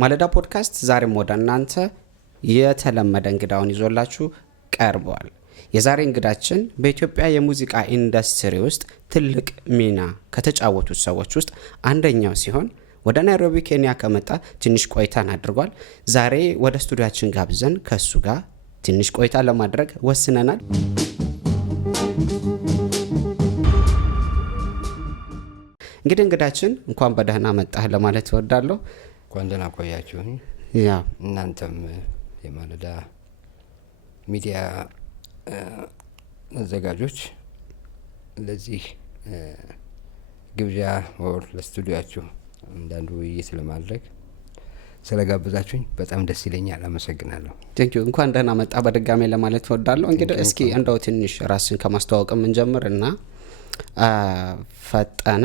ማለዳ ፖድካስት ዛሬም ወደ እናንተ የተለመደ እንግዳውን ይዞላችሁ ቀርቧል። የዛሬ እንግዳችን በኢትዮጵያ የሙዚቃ ኢንዱስትሪ ውስጥ ትልቅ ሚና ከተጫወቱት ሰዎች ውስጥ አንደኛው ሲሆን ወደ ናይሮቢ ኬንያ ከመጣ ትንሽ ቆይታን አድርጓል። ዛሬ ወደ ስቱዲያችን ጋብዘን ከሱ ጋር ትንሽ ቆይታ ለማድረግ ወስነናል። እንግዲህ እንግዳችን እንኳን በደህና መጣህ ለማለት እወዳለሁ። እንኳን ደህና ቆያችሁኝ። እናንተም የማለዳ ሚዲያ አዘጋጆች ለዚህ ግብዣ ወር ለስቱዲዮአችሁ አንዳንድ ውይይት ለማድረግ ስለጋበዛችሁኝ በጣም ደስ ይለኛል። አመሰግናለሁ። ቴንኪው። እንኳን ደህና መጣ በድጋሜ ለማለት እወዳለሁ። እንግዲህ እስኪ እንደው ትንሽ ራስን ከማስተዋወቅ እንጀምርና ፈጠነ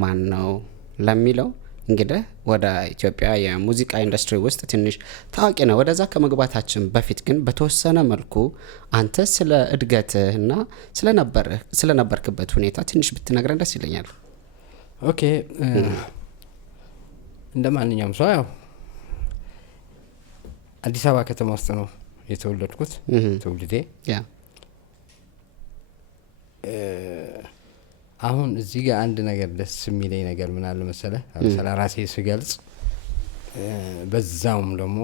ማን ነው ለሚለው እንግዲህ ወደ ኢትዮጵያ የሙዚቃ ኢንዱስትሪ ውስጥ ትንሽ ታዋቂ ነው። ወደዛ ከመግባታችን በፊት ግን በተወሰነ መልኩ አንተ ስለ እድገትህና ስለነበርክበት ሁኔታ ትንሽ ብትነግረን ደስ ይለኛል። ኦኬ። እንደ ማንኛውም ሰው ያው አዲስ አበባ ከተማ ውስጥ ነው የተወለድኩት። ትውልዴ አሁን እዚህ ጋር አንድ ነገር ደስ የሚለኝ ነገር ምን አለ መሰለህ፣ ስለ ራሴ ስገልጽ በዛውም ደግሞ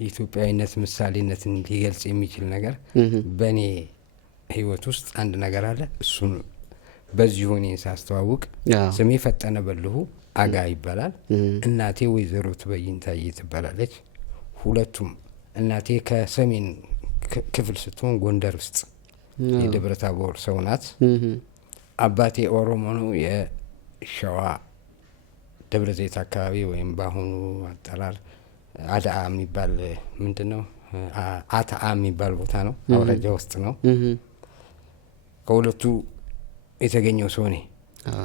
የኢትዮጵያዊነት ምሳሌነትን ሊገልጽ የሚችል ነገር በእኔ ህይወት ውስጥ አንድ ነገር አለ። እሱን በዚህ ሆኔ ሳስተዋውቅ ስሜ ፈጠነ በልሁ አጋ ይባላል። እናቴ ወይዘሮ ትበይንታዬ ትባላለች። ሁለቱም እናቴ ከሰሜን ክፍል ስትሆን ጎንደር ውስጥ የደብረ ታቦር ሰው ናት። አባቴ ኦሮሞ ነው። የሸዋ ደብረ ዘይት አካባቢ ወይም በአሁኑ አጠራር አዳአ የሚባል ምንድነው አታአ የሚባል ቦታ ነው፣ አውራጃ ውስጥ ነው። ከሁለቱ የተገኘው ሰው ነኝ።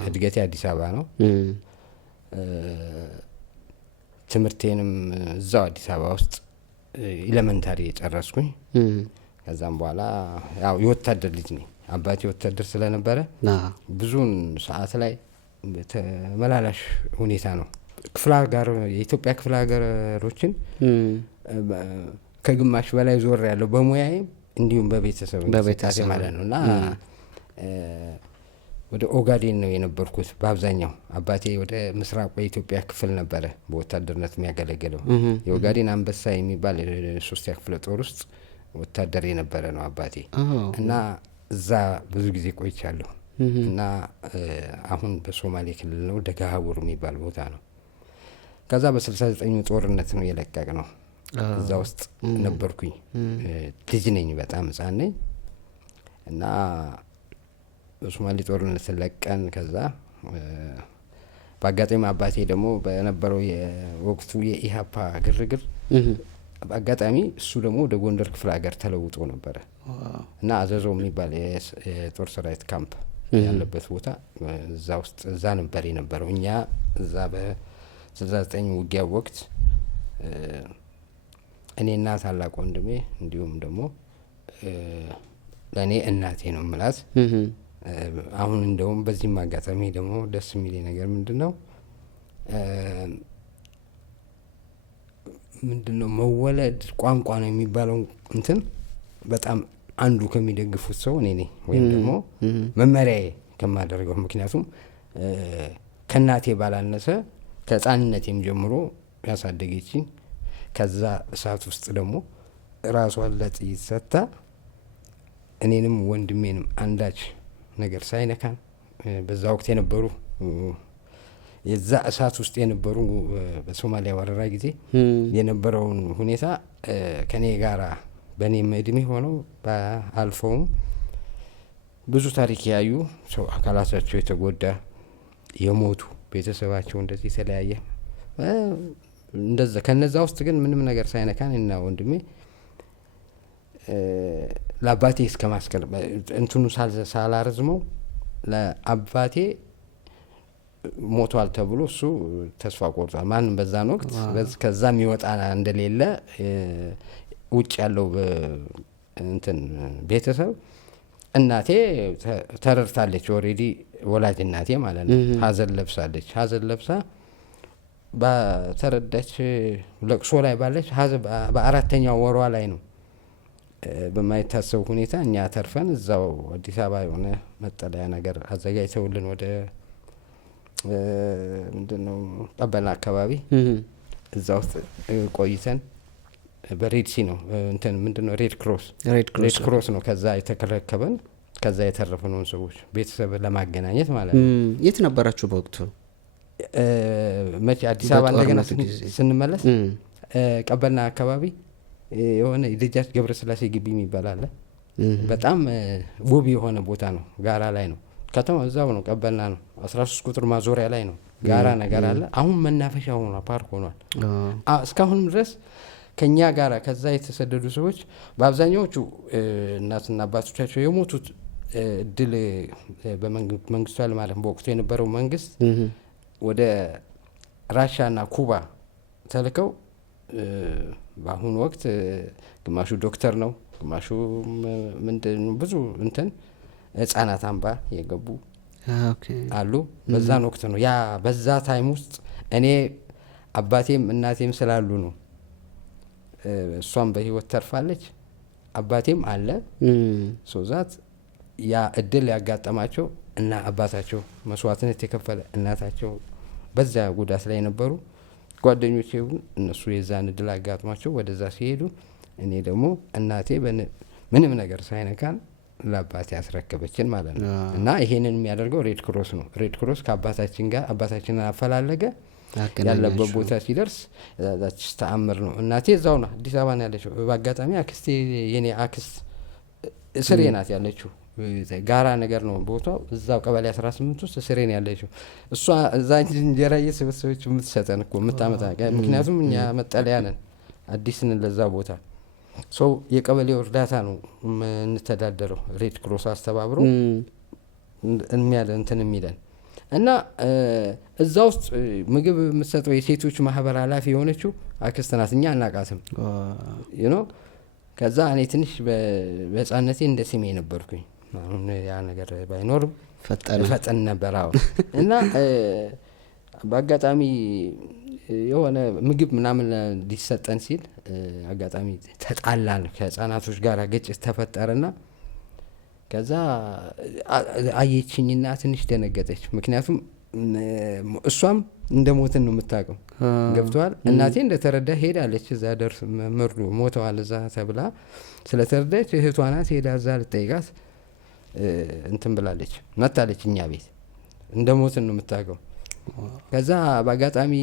እድገቴ አዲስ አበባ ነው። ትምህርቴንም እዛው አዲስ አበባ ውስጥ ኤሌመንታሪ የጨረስኩኝ። ከዛም በኋላ ያው የወታደር ልጅ ነኝ። አባቴ ወታደር ስለነበረ ብዙን ሰዓት ላይ ተመላላሽ ሁኔታ ነው። ክፍለ ሀገር የኢትዮጵያ ክፍለ ሀገሮችን ከግማሽ በላይ ዞር ያለው በሙያዬም እንዲሁም በቤተሰብ ማለት ነውና ወደ ኦጋዴን ነው የነበርኩት በአብዛኛው። አባቴ ወደ ምስራቅ የኢትዮጵያ ክፍል ነበረ በወታደርነት የሚያገለግለው። የኦጋዴን አንበሳ የሚባል 3ኛ ክፍለ ጦር ውስጥ ወታደር የነበረ ነው አባቴ እና እዛ ብዙ ጊዜ ቆይቻለሁ። እና አሁን በሶማሌ ክልል ነው፣ ደጋሃቡር የሚባል ቦታ ነው። ከዛ በ69 ጦርነት ነው የለቀቅ ነው። እዛ ውስጥ ነበርኩኝ። ልጅ ነኝ፣ በጣም ህፃን ነኝ። እና በሶማሌ ጦርነት ለቀን ከዛ በአጋጣሚ አባቴ ደግሞ በነበረው የወቅቱ የኢሃፓ ግርግር በአጋጣሚ እሱ ደግሞ ወደ ጎንደር ክፍለ ሀገር ተለውጦ ነበረ እና አዘዞ የሚባል የጦር ሰራዊት ካምፕ ያለበት ቦታ እዛ ነበር የነበረው። እኛ እዛ በ69 ውጊያ ወቅት እኔና ታላቅ ወንድሜ እንዲሁም ደግሞ ለእኔ እናቴ ነው የምላት። አሁን እንደውም በዚህም አጋጣሚ ደግሞ ደስ የሚል ነገር ምንድነው መወለድ ቋንቋ ነው የሚባለው እንትን በጣም አንዱ ከሚደግፉት ሰው እኔ ነኝ፣ ወይም ደግሞ መመሪያዬ ከማደርገው። ምክንያቱም ከናቴ ባላነሰ ከህፃንነቴም ጀምሮ ያሳደገችኝ፣ ከዛ እሳት ውስጥ ደግሞ ራሷን ለጥይት ሰጥታ እኔንም ወንድሜንም አንዳች ነገር ሳይነካን በዛ ወቅት የነበሩ የዛ እሳት ውስጥ የነበሩ በሶማሊያ ወረራ ጊዜ የነበረውን ሁኔታ ከኔ ጋራ በኔ እድሜ ሆነው በአልፈውም ብዙ ታሪክ ያዩ ሰው አካላቸው የተጎዳ የሞቱ ቤተሰባቸው እንደዚህ የተለያየ እንደዛ ከነዛ ውስጥ ግን ምንም ነገር ሳይነካን እና ወንድሜ ለአባቴ እስከማስከር እንትኑ ሳላረዝመው ለአባቴ ሞቷል ተብሎ እሱ ተስፋ ቆርጧል። ማንም በዛን ወቅት ከዛ የሚወጣ እንደሌለ ውጭ ያለው እንትን ቤተሰብ እናቴ ተረድታለች። ኦሬዲ ወላጅ እናቴ ማለት ነው ሀዘን ለብሳለች። ሀዘን ለብሳ በተረዳች ለቅሶ ላይ ባለች በአራተኛው ወሯ ላይ ነው በማይታሰብ ሁኔታ እኛ ተርፈን እዛው አዲስ አበባ የሆነ መጠለያ ነገር አዘጋጅተውልን ወደ ምንድነው ቀበና አካባቢ እዛ ውስጥ ቆይተን በሬድ ሲ ነው እንትን ምንድነው ሬድ ክሮስ ነው ከዛ የተከለከበን ከዛ የተረፈነውን ሰዎች ቤተሰብ ለማገናኘት ማለት ነው። የት ነበራችሁ በወቅቱ? መቼ አዲስ አበባ እንደገና ስንመለስ ቀበና አካባቢ የሆነ ልጃች ገብረስላሴ ግቢ የሚባል አለ። በጣም ውብ የሆነ ቦታ ነው። ጋራ ላይ ነው ከተማ እዛው ነው ቀበና ነው 13 ቁጥር ማዞሪያ ላይ ነው ጋራ ነገር አለ። አሁን መናፈሻ ሆኗል፣ ፓርክ ሆኗል። እስካሁንም ድረስ ከኛ ጋራ ከዛ የተሰደዱ ሰዎች በአብዛኛዎቹ እናትና አባቶቻቸው የሞቱት እድል በመንግስቱ ኃይለማርያም በወቅቱ የነበረው መንግስት ወደ ራሻና ኩባ ተልከው በአሁኑ ወቅት ግማሹ ዶክተር ነው፣ ግማሹ ምንድን ብዙ እንትን ህጻናት አምባ የገቡ አሉ። በዛን ወቅት ነው ያ በዛ ታይም ውስጥ እኔ አባቴም እናቴም ስላሉ ነው። እሷም በህይወት ተርፋለች፣ አባቴም አለ። ሶዛት ያ እድል ያጋጠማቸው እና አባታቸው መስዋዕትነት የከፈለ እናታቸው በዛ ጉዳት ላይ ነበሩ። ጓደኞቼ እነሱ የዛን እድል አጋጥሟቸው ወደዛ ሲሄዱ እኔ ደግሞ እናቴ ምንም ነገር ሳይነካን ለአባቴ ያስረከበችን ማለት ነው። እና ይሄንን የሚያደርገው ሬድ ክሮስ ነው። ሬድ ክሮስ ከአባታችን ጋር አባታችንን አፈላለገ። ያለበት ቦታ ሲደርስ ዛች ተአምር ነው። እናቴ እዛው ነው አዲስ አበባ ነው ያለችው። በአጋጣሚ አክስቴ የኔ አክስት እስሬ ናት ያለችው። ጋራ ነገር ነው ቦታው። እዛው ቀበሌ 18 ውስጥ እስሬ ነው ያለችው። እሷ እዛ እንጀራ እየሰበሰበች የምትሰጠን እኮ የምታመጣ። ምክንያቱም እኛ መጠለያ ነን፣ አዲስ ነን ለዛ ቦታ። ሰው የቀበሌው እርዳታ ነው እንተዳደረው። ሬድ ክሮስ አስተባብሮ እንትን የሚለን እና እዛ ውስጥ ምግብ የምትሰጠው የሴቶች ማህበር ኃላፊ የሆነችው አክስት ናት። እኛ አናቃትም ከዛ እኔ ትንሽ በህፃነቴ እንደ ስሜ ነበርኩኝ። አሁን ያ ነገር ባይኖርም ፈጠን ነበር። አዎ እና በአጋጣሚ የሆነ ምግብ ምናምን ሊሰጠን ሲል አጋጣሚ ተጣላን፣ ከህፃናቶች ጋር ግጭት ተፈጠረና ከዛ አየችኝና ትንሽ ደነገጠች። ምክንያቱም እሷም እንደ ሞትን ነው የምታውቀው። ገብቷል። እናቴ እንደተረዳ ሄዳለች። እዛ ደርስ መርዶ ሞተዋል እዛ ተብላ ስለተረዳች እህቷ ናት ሄዳ እዛ ልጠይቃት እንትን ብላለች፣ መታለች እኛ ቤት። እንደ ሞትን ነው የምታውቀው። ከዛ በአጋጣሚ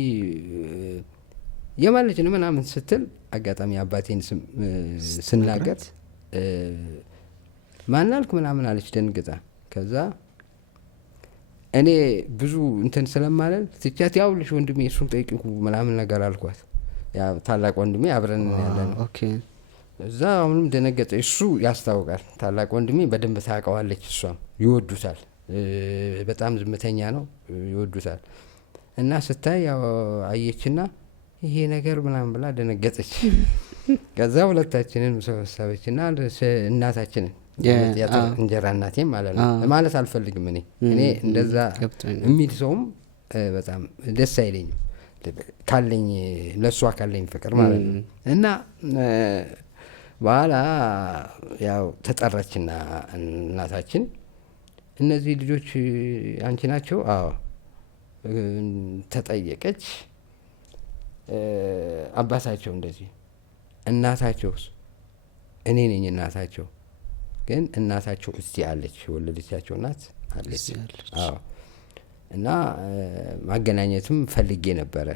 የማለች ነው ምናምን ስትል አጋጣሚ አባቴን ስናገር ማናልክ ምናምን አለች ደንግጣ። ከዛ እኔ ብዙ እንትን ስለማለን ትቻት ያውልሽ ወንድሜ እሱን ጠይቂው ምናምን ነገር አልኳት። ያ ታላቅ ወንድሜ አብረን ያለን። ኦኬ እዛ አሁንም ደነገጠ። እሱ ያስታውቃል። ታላቅ ወንድሜ በደንብ ታውቀዋለች። እሷም ይወዱታል። በጣም ዝምተኛ ነው፣ ይወዱታል። እና ስታይ ያው አየችና ይሄ ነገር ምናምን ብላ ደነገጠች። ከዛ ሁለታችንን ሰበሰበችና እናታችንን እንጀራ እናቴም ማለት ነው ማለት አልፈልግም እኔ እንደዛ የሚል ሰውም በጣም ደስ አይለኝም ካለኝ ለሷ ካለኝ ፍቅር ማለት ነው። እና በኋላ ያው ተጠራችና እናታችን እነዚህ ልጆች አንቺ ናቸው? አዎ ተጠየቀች። አባታቸው እንደዚህ፣ እናታቸውስ? እኔ ነኝ እናታቸው። ግን እናታቸው እዚህ አለች፣ ወለደቻቸው እናት አለች። አዎ እና ማገናኘትም ፈልጌ ነበረ፣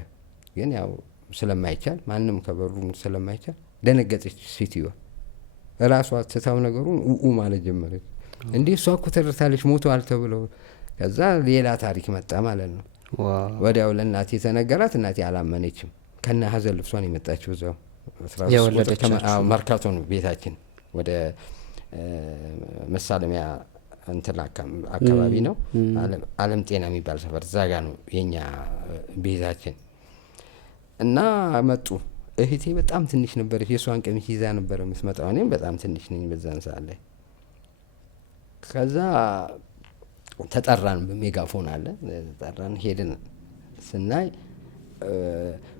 ግን ያው ስለማይቻል ማንም ከበሩ ስለማይቻል ደነገጠች ሴትዮዋ። ራሷ ትታው ነገሩን ማለት ጀመረች። እንዴ እሷ እኮ ተረታለች ሞተዋል ተብለው። ከዛ ሌላ ታሪክ መጣ ማለት ነው። ወዲያው ለእናቴ ተነገራት። እናቴ አላመነችም። ከነ ሀዘን ልብሷን የመጣችው እዛው መርካቶ ነው ቤታችን፣ ወደ መሳለሚያ እንትን አካባቢ ነው። አለም ጤና የሚባል ሰፈር እዛ ጋ ነው የኛ ቤታችን። እና መጡ። እህቴ በጣም ትንሽ ነበረች። የሷን ቀሚስ ይዛ ነበር የምትመጣው። እኔም በጣም ትንሽ ነኝ በዛን ሰዓት ላይ። ከዛ ተጠራን፣ በሜጋፎን አለ ተጠራን። ሄድን ስናይ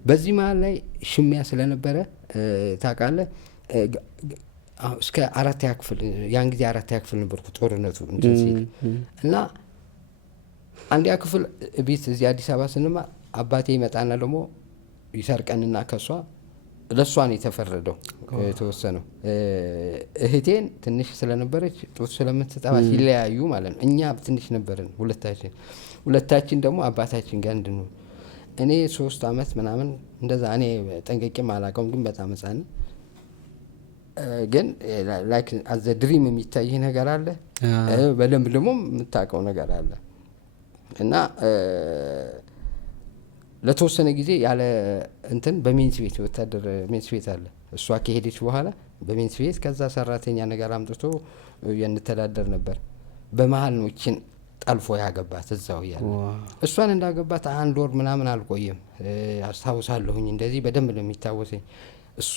በዚህ መሀል ላይ ሽሚያ ስለነበረ ታውቃለህ እስከ 4ኛ ክፍል ያን ጊዜ 4ኛ ክፍል ነበርኩ ጦርነቱ እንትን ሲል እና 1ኛ ክፍል ቤት እዚህ አዲስ አበባ ስንማር አባቴ ይመጣና ደግሞ ይሰርቀንና ከሷ ለሷን የተፈረደው የተወሰነው እህቴን ትንሽ ስለነበረች ጡት ስለምትጠባ ሲለያዩ ማለት ነው። እኛ ትንሽ ነበርን ሁለታችን ደግሞ አባታችን ጋር እንድንሆን እኔ 3 አመት ምናምን እንደዛ እኔ ጠንቀቄም አላውቀውም ግን በጣም ህፃን ግን ላይክ አዘ ድሪም የሚታይ ነገር አለ በደንብ ደግሞ የምታውቀው ነገር አለ እና ለተወሰነ ጊዜ ያለ እንትን በሜንስ ቤት ወታደር ሜንስ ቤት አለ እሷ ከሄደች በኋላ በሜንስ ቤት ከዛ ሰራተኛ ነገር አምጥቶ የንተዳደር ነበር። በመሃል ነው እቺን ጠልፎ ያገባት እዛው ያለ እሷን እንዳገባት 1 ወር ምናምን አልቆየም አስታውሳለሁኝ። እንደዚህ በደንብ ነው የሚታወሰኝ። እሱ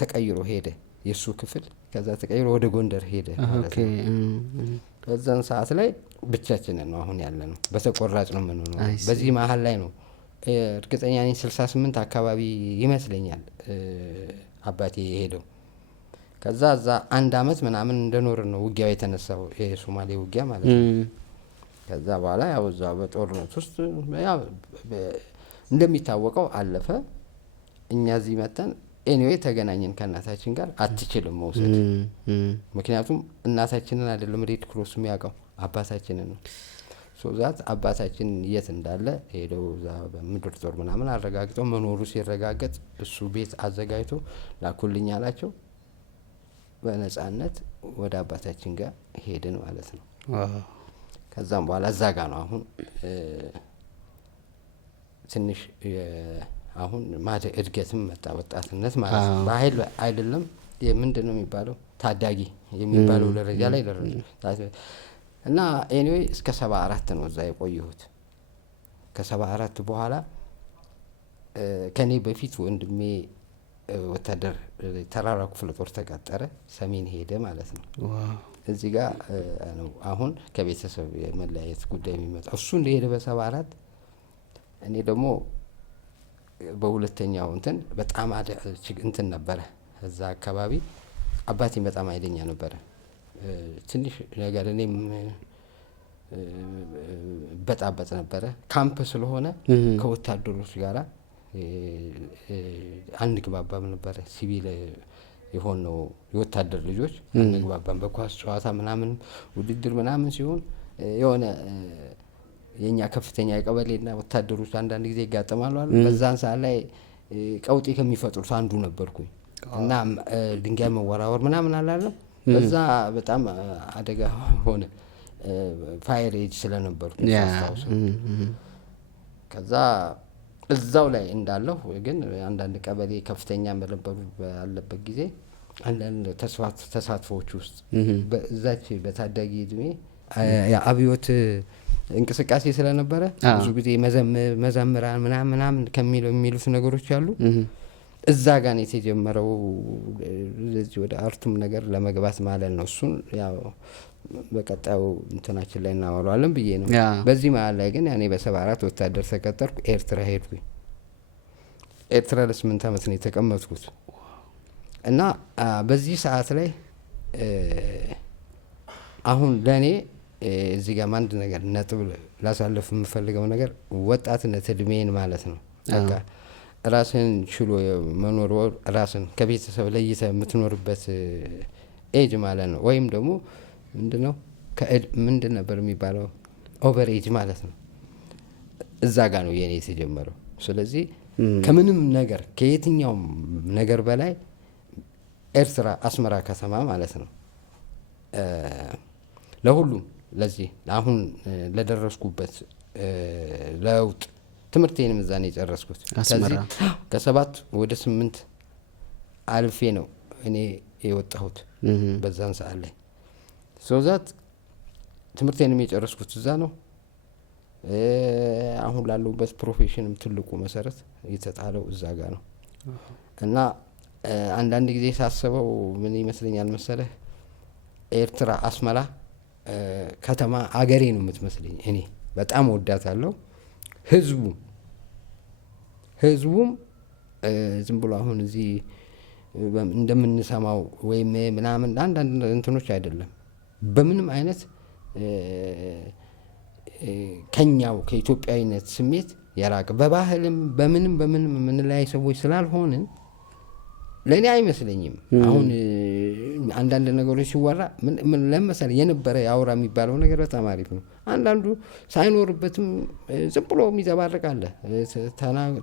ተቀይሮ ሄደ የሱ ክፍል ከዛ ተቀይሮ ወደ ጎንደር ሄደ ማለት ነው። በዛን ሰዓት ላይ ብቻችንን ነው አሁን ያለ ነው በተቆራጭ ነው ምን ነው በዚህ መሃል ላይ ነው እርግጠኛ ነኝ 68 አካባቢ ይመስለኛል አባቴ ሄደው ከዛ እዛ 1 አመት ምናምን እንደኖር ነው ውጊያው የተነሳው የሶማሌ ውጊያ ማለት ነው። ከዛ በኋላ ያው እዛ በጦርነት ውስጥ ያው እንደሚታወቀው አለፈ። እኛ እዚህ መተን ኤኒዌይ ተገናኘን ከእናታችን ጋር አትችልም መውሰድ ምክንያቱም እናታችንን አይደለም ሬድ ክሮስ የሚያውቀው አባታችንን ነው። ዛት አባታችን የት እንዳለ ሄደው እዛ በምድር ጦር ምናምን አረጋግጠው መኖሩ ሲረጋገጥ እሱ ቤት አዘጋጅቶ ላኩልኝ አላቸው። በነጻነት ወደ አባታችን ጋር ሄድን ማለት ነው። ከዛም በኋላ እዛ ጋር ነው አሁን ትንሽ አሁን ማደ እድገትም መጣ ወጣትነት ማለት ነው። በኃይል አይደለም ምንድነው የሚባለው ታዳጊ የሚባለው ደረጃ ላይ ደረሰ እና ኤኒዌይ እስከ 74 ነው እዛ የቆየሁት። ከ74 በኋላ ከኔ በፊት ወንድሜ ወታደር ተራራ ክፍለ ጦር ተቀጠረ ሰሜን ሄደ ማለት ነው። እዚህ ጋር ነው አሁን ከቤተሰብ የመለያየት ጉዳይ የሚመጣው። እሱ እንደሄደ በ74 እኔ ደግሞ በሁለተኛው እንትን በጣም እንትን ነበረ እዛ አካባቢ አባቴ በጣም አይደኛ ነበረ ትንሽ ነገር እኔም በጣበጥ ነበረ ካምፕ ስለሆነ ከወታደሮች ጋራ አንግባባም ነበረ ሲቪል የሆነው የወታደር ልጆች አንግባባም በኳስ ጨዋታ ምናምን ውድድር ምናምን ሲሆን የሆነ የኛ ከፍተኛ የቀበሌና ወታደሮች አንዳንድ ጊዜ ይጋጠማሉ አይደል በዛን ሰዓት ላይ ቀውጤ ከሚፈጥሩት አንዱ ነበርኩኝ እና ድንጋይ መወራወር ምናምን አላለም በዛ በጣም አደጋ ሆነ ፋየር ኤጅ ስለነበርኩ ታስታውስ ከዛ እዛው ላይ እንዳለው ግን አንዳንድ ቀበሌ ከፍተኛ መለበሩ ባለበት ጊዜ አንዳንድ ተሳትፎዎች ውስጥ በዛች በታዳጊ እድሜ አብዮት እንቅስቃሴ ስለነበረ ብዙ ጊዜ መዘምራን ምናምን የሚሉት ነገሮች አሉ እዛ ጋር ነው የተጀመረው ለዚህ ወደ አርቱም ነገር ለመግባት ማለት ነው። እሱን ያው በቀጣዩ እንትናችን ላይ እናወራለን ብዬ ነው። በዚህ መሀል ላይ ግን ያኔ በ74 ወታደር ተቀጠርኩ ኤርትራ ሄድኩኝ። ኤርትራ ለ8 አመት ነው የተቀመጥኩት እና በዚህ ሰዓት ላይ አሁን ለኔ እዚህ ጋር አንድ ነገር ነጥብ ላሳልፍ የምፈልገው ነገር ወጣትነት እድሜን ማለት ነው በቃ ራስን ችሎ መኖር ራስን ከቤተሰብ ለይተህ የምትኖርበት ኤጅ ማለት ነው። ወይም ደግሞ ምንድነው ምንድን ነበር የሚባለው ኦቨር ኤጅ ማለት ነው። እዛ ጋር ነው የኔ የተጀመረው። ስለዚህ ከምንም ነገር ከየትኛውም ነገር በላይ ኤርትራ አስመራ ከተማ ማለት ነው ለሁሉም ለዚህ አሁን ለደረስኩበት ለውጥ ትምህርቴንም እዛ ነው የጨረስኩት። ከዚህ ከ7 ወደ 8 አልፌ ነው እኔ የወጣሁት በዛን ሰዓት ላይ ዛት ትምህርቴንም የጨረስኩት እዛ ነው። አሁን ላለሁበት ፕሮፌሽንም ትልቁ መሰረት የተጣለው እዛ ጋር ነው እና አንዳንድ ጊዜ ሳስበው ምን ይመስለኛል መሰለህ ኤርትራ አስመራ ከተማ አገሬ ነው የምትመስለኝ። እኔ በጣም ወዳታለሁ። ህዝቡ ህዝቡም ዝም ብሎ አሁን እዚህ እንደምንሰማው ወይም ምናምን አንዳንድ እንትኖች አይደለም። በምንም አይነት ከኛው ከኢትዮጵያዊነት ስሜት የራቀ በባህልም በምንም የምንለያይ ሰዎች ስላልሆንን ለእኔ አይመስለኝም። አሁን አንዳንድ ነገሮች ሲወራ ምን ለምሳሌ የነበረ ያውራ የሚባለው ነገር በጣም አሪፍ ነው። አንዳንዱ ሳይኖርበትም ዝም ብሎ የሚዘባርቅ አለ።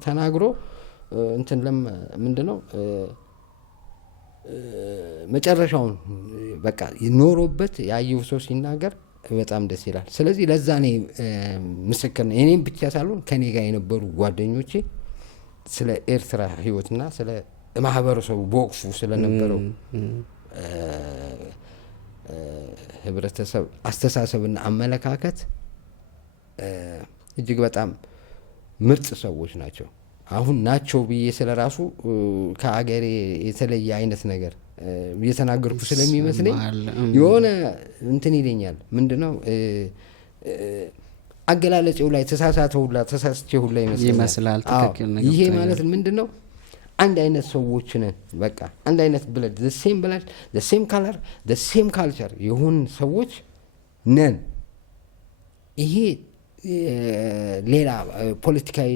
ተናግሮ እንትን ምንድነው መጨረሻውን በቃ ኖሮበት ያየው ሰው ሲናገር በጣም ደስ ይላል። ስለዚህ ለዛ እኔ ምስክር ነኝ። እኔም ብቻ ሳልሆን ከኔ ጋር የነበሩ ጓደኞቼ ስለ ኤርትራ ህይወትና ስለ ማህበረሰቡ በወቅቱ ስለነበረው ህብረተሰብ አስተሳሰብና አመለካከት እጅግ በጣም ምርጥ ሰዎች ናቸው። አሁን ናቸው ብዬ ስለራሱ ከአገሬ የተለየ አይነት ነገር እየተናገርኩ ስለሚመስለኝ የሆነ እንትን ይለኛል። ምንድነው አገላለጼው ላይ ተሳስቼው ላይ ይመስላል። ትክክል ነው። ይሄ ማለት ምንድነው አንድ አይነት ሰዎች ነን። በቃ አንድ አይነት ብለድ the same blood the same color the same culture የሆን ሰዎች ነን። ይሄ ሌላ ፖለቲካዊ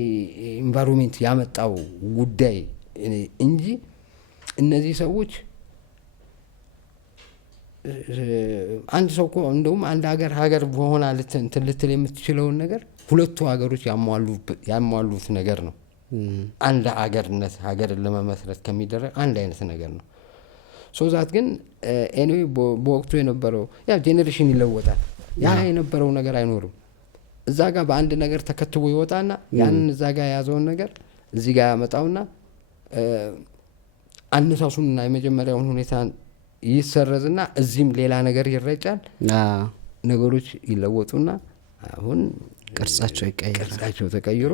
ኢንቫይሮንመንት ያመጣው ጉዳይ እንጂ እነዚህ ሰዎች አንድ ሰው እኮ እንደውም አንድ ሀገር በሆነ ልትል የምትችለውን ነገር ሁለቱ ሀገሮች ያሟሉት ነገር ነው። አንድ ሀገርን ለመመስረት ከሚደረግ አንድ አይነት ነገር ነው። ሶዛት ግን ኤኒዌይ በወቅቱ የነበረው ያ ጄኔሬሽን ይለወጣል። ያ የነበረው ነገር አይኖርም። እዛ ጋር በአንድ ነገር ተከትቦ ይወጣና ያንን እዛ ጋር የያዘውን ነገር እዚህ ጋር ያመጣውና አነሳሱንና የመጀመሪያውን ሁኔታ ይሰረዝና እዚህም ሌላ ነገር ይረጫል። ነገሮች ይለወጡና አሁን ቅርጻቸው ተቀይሮ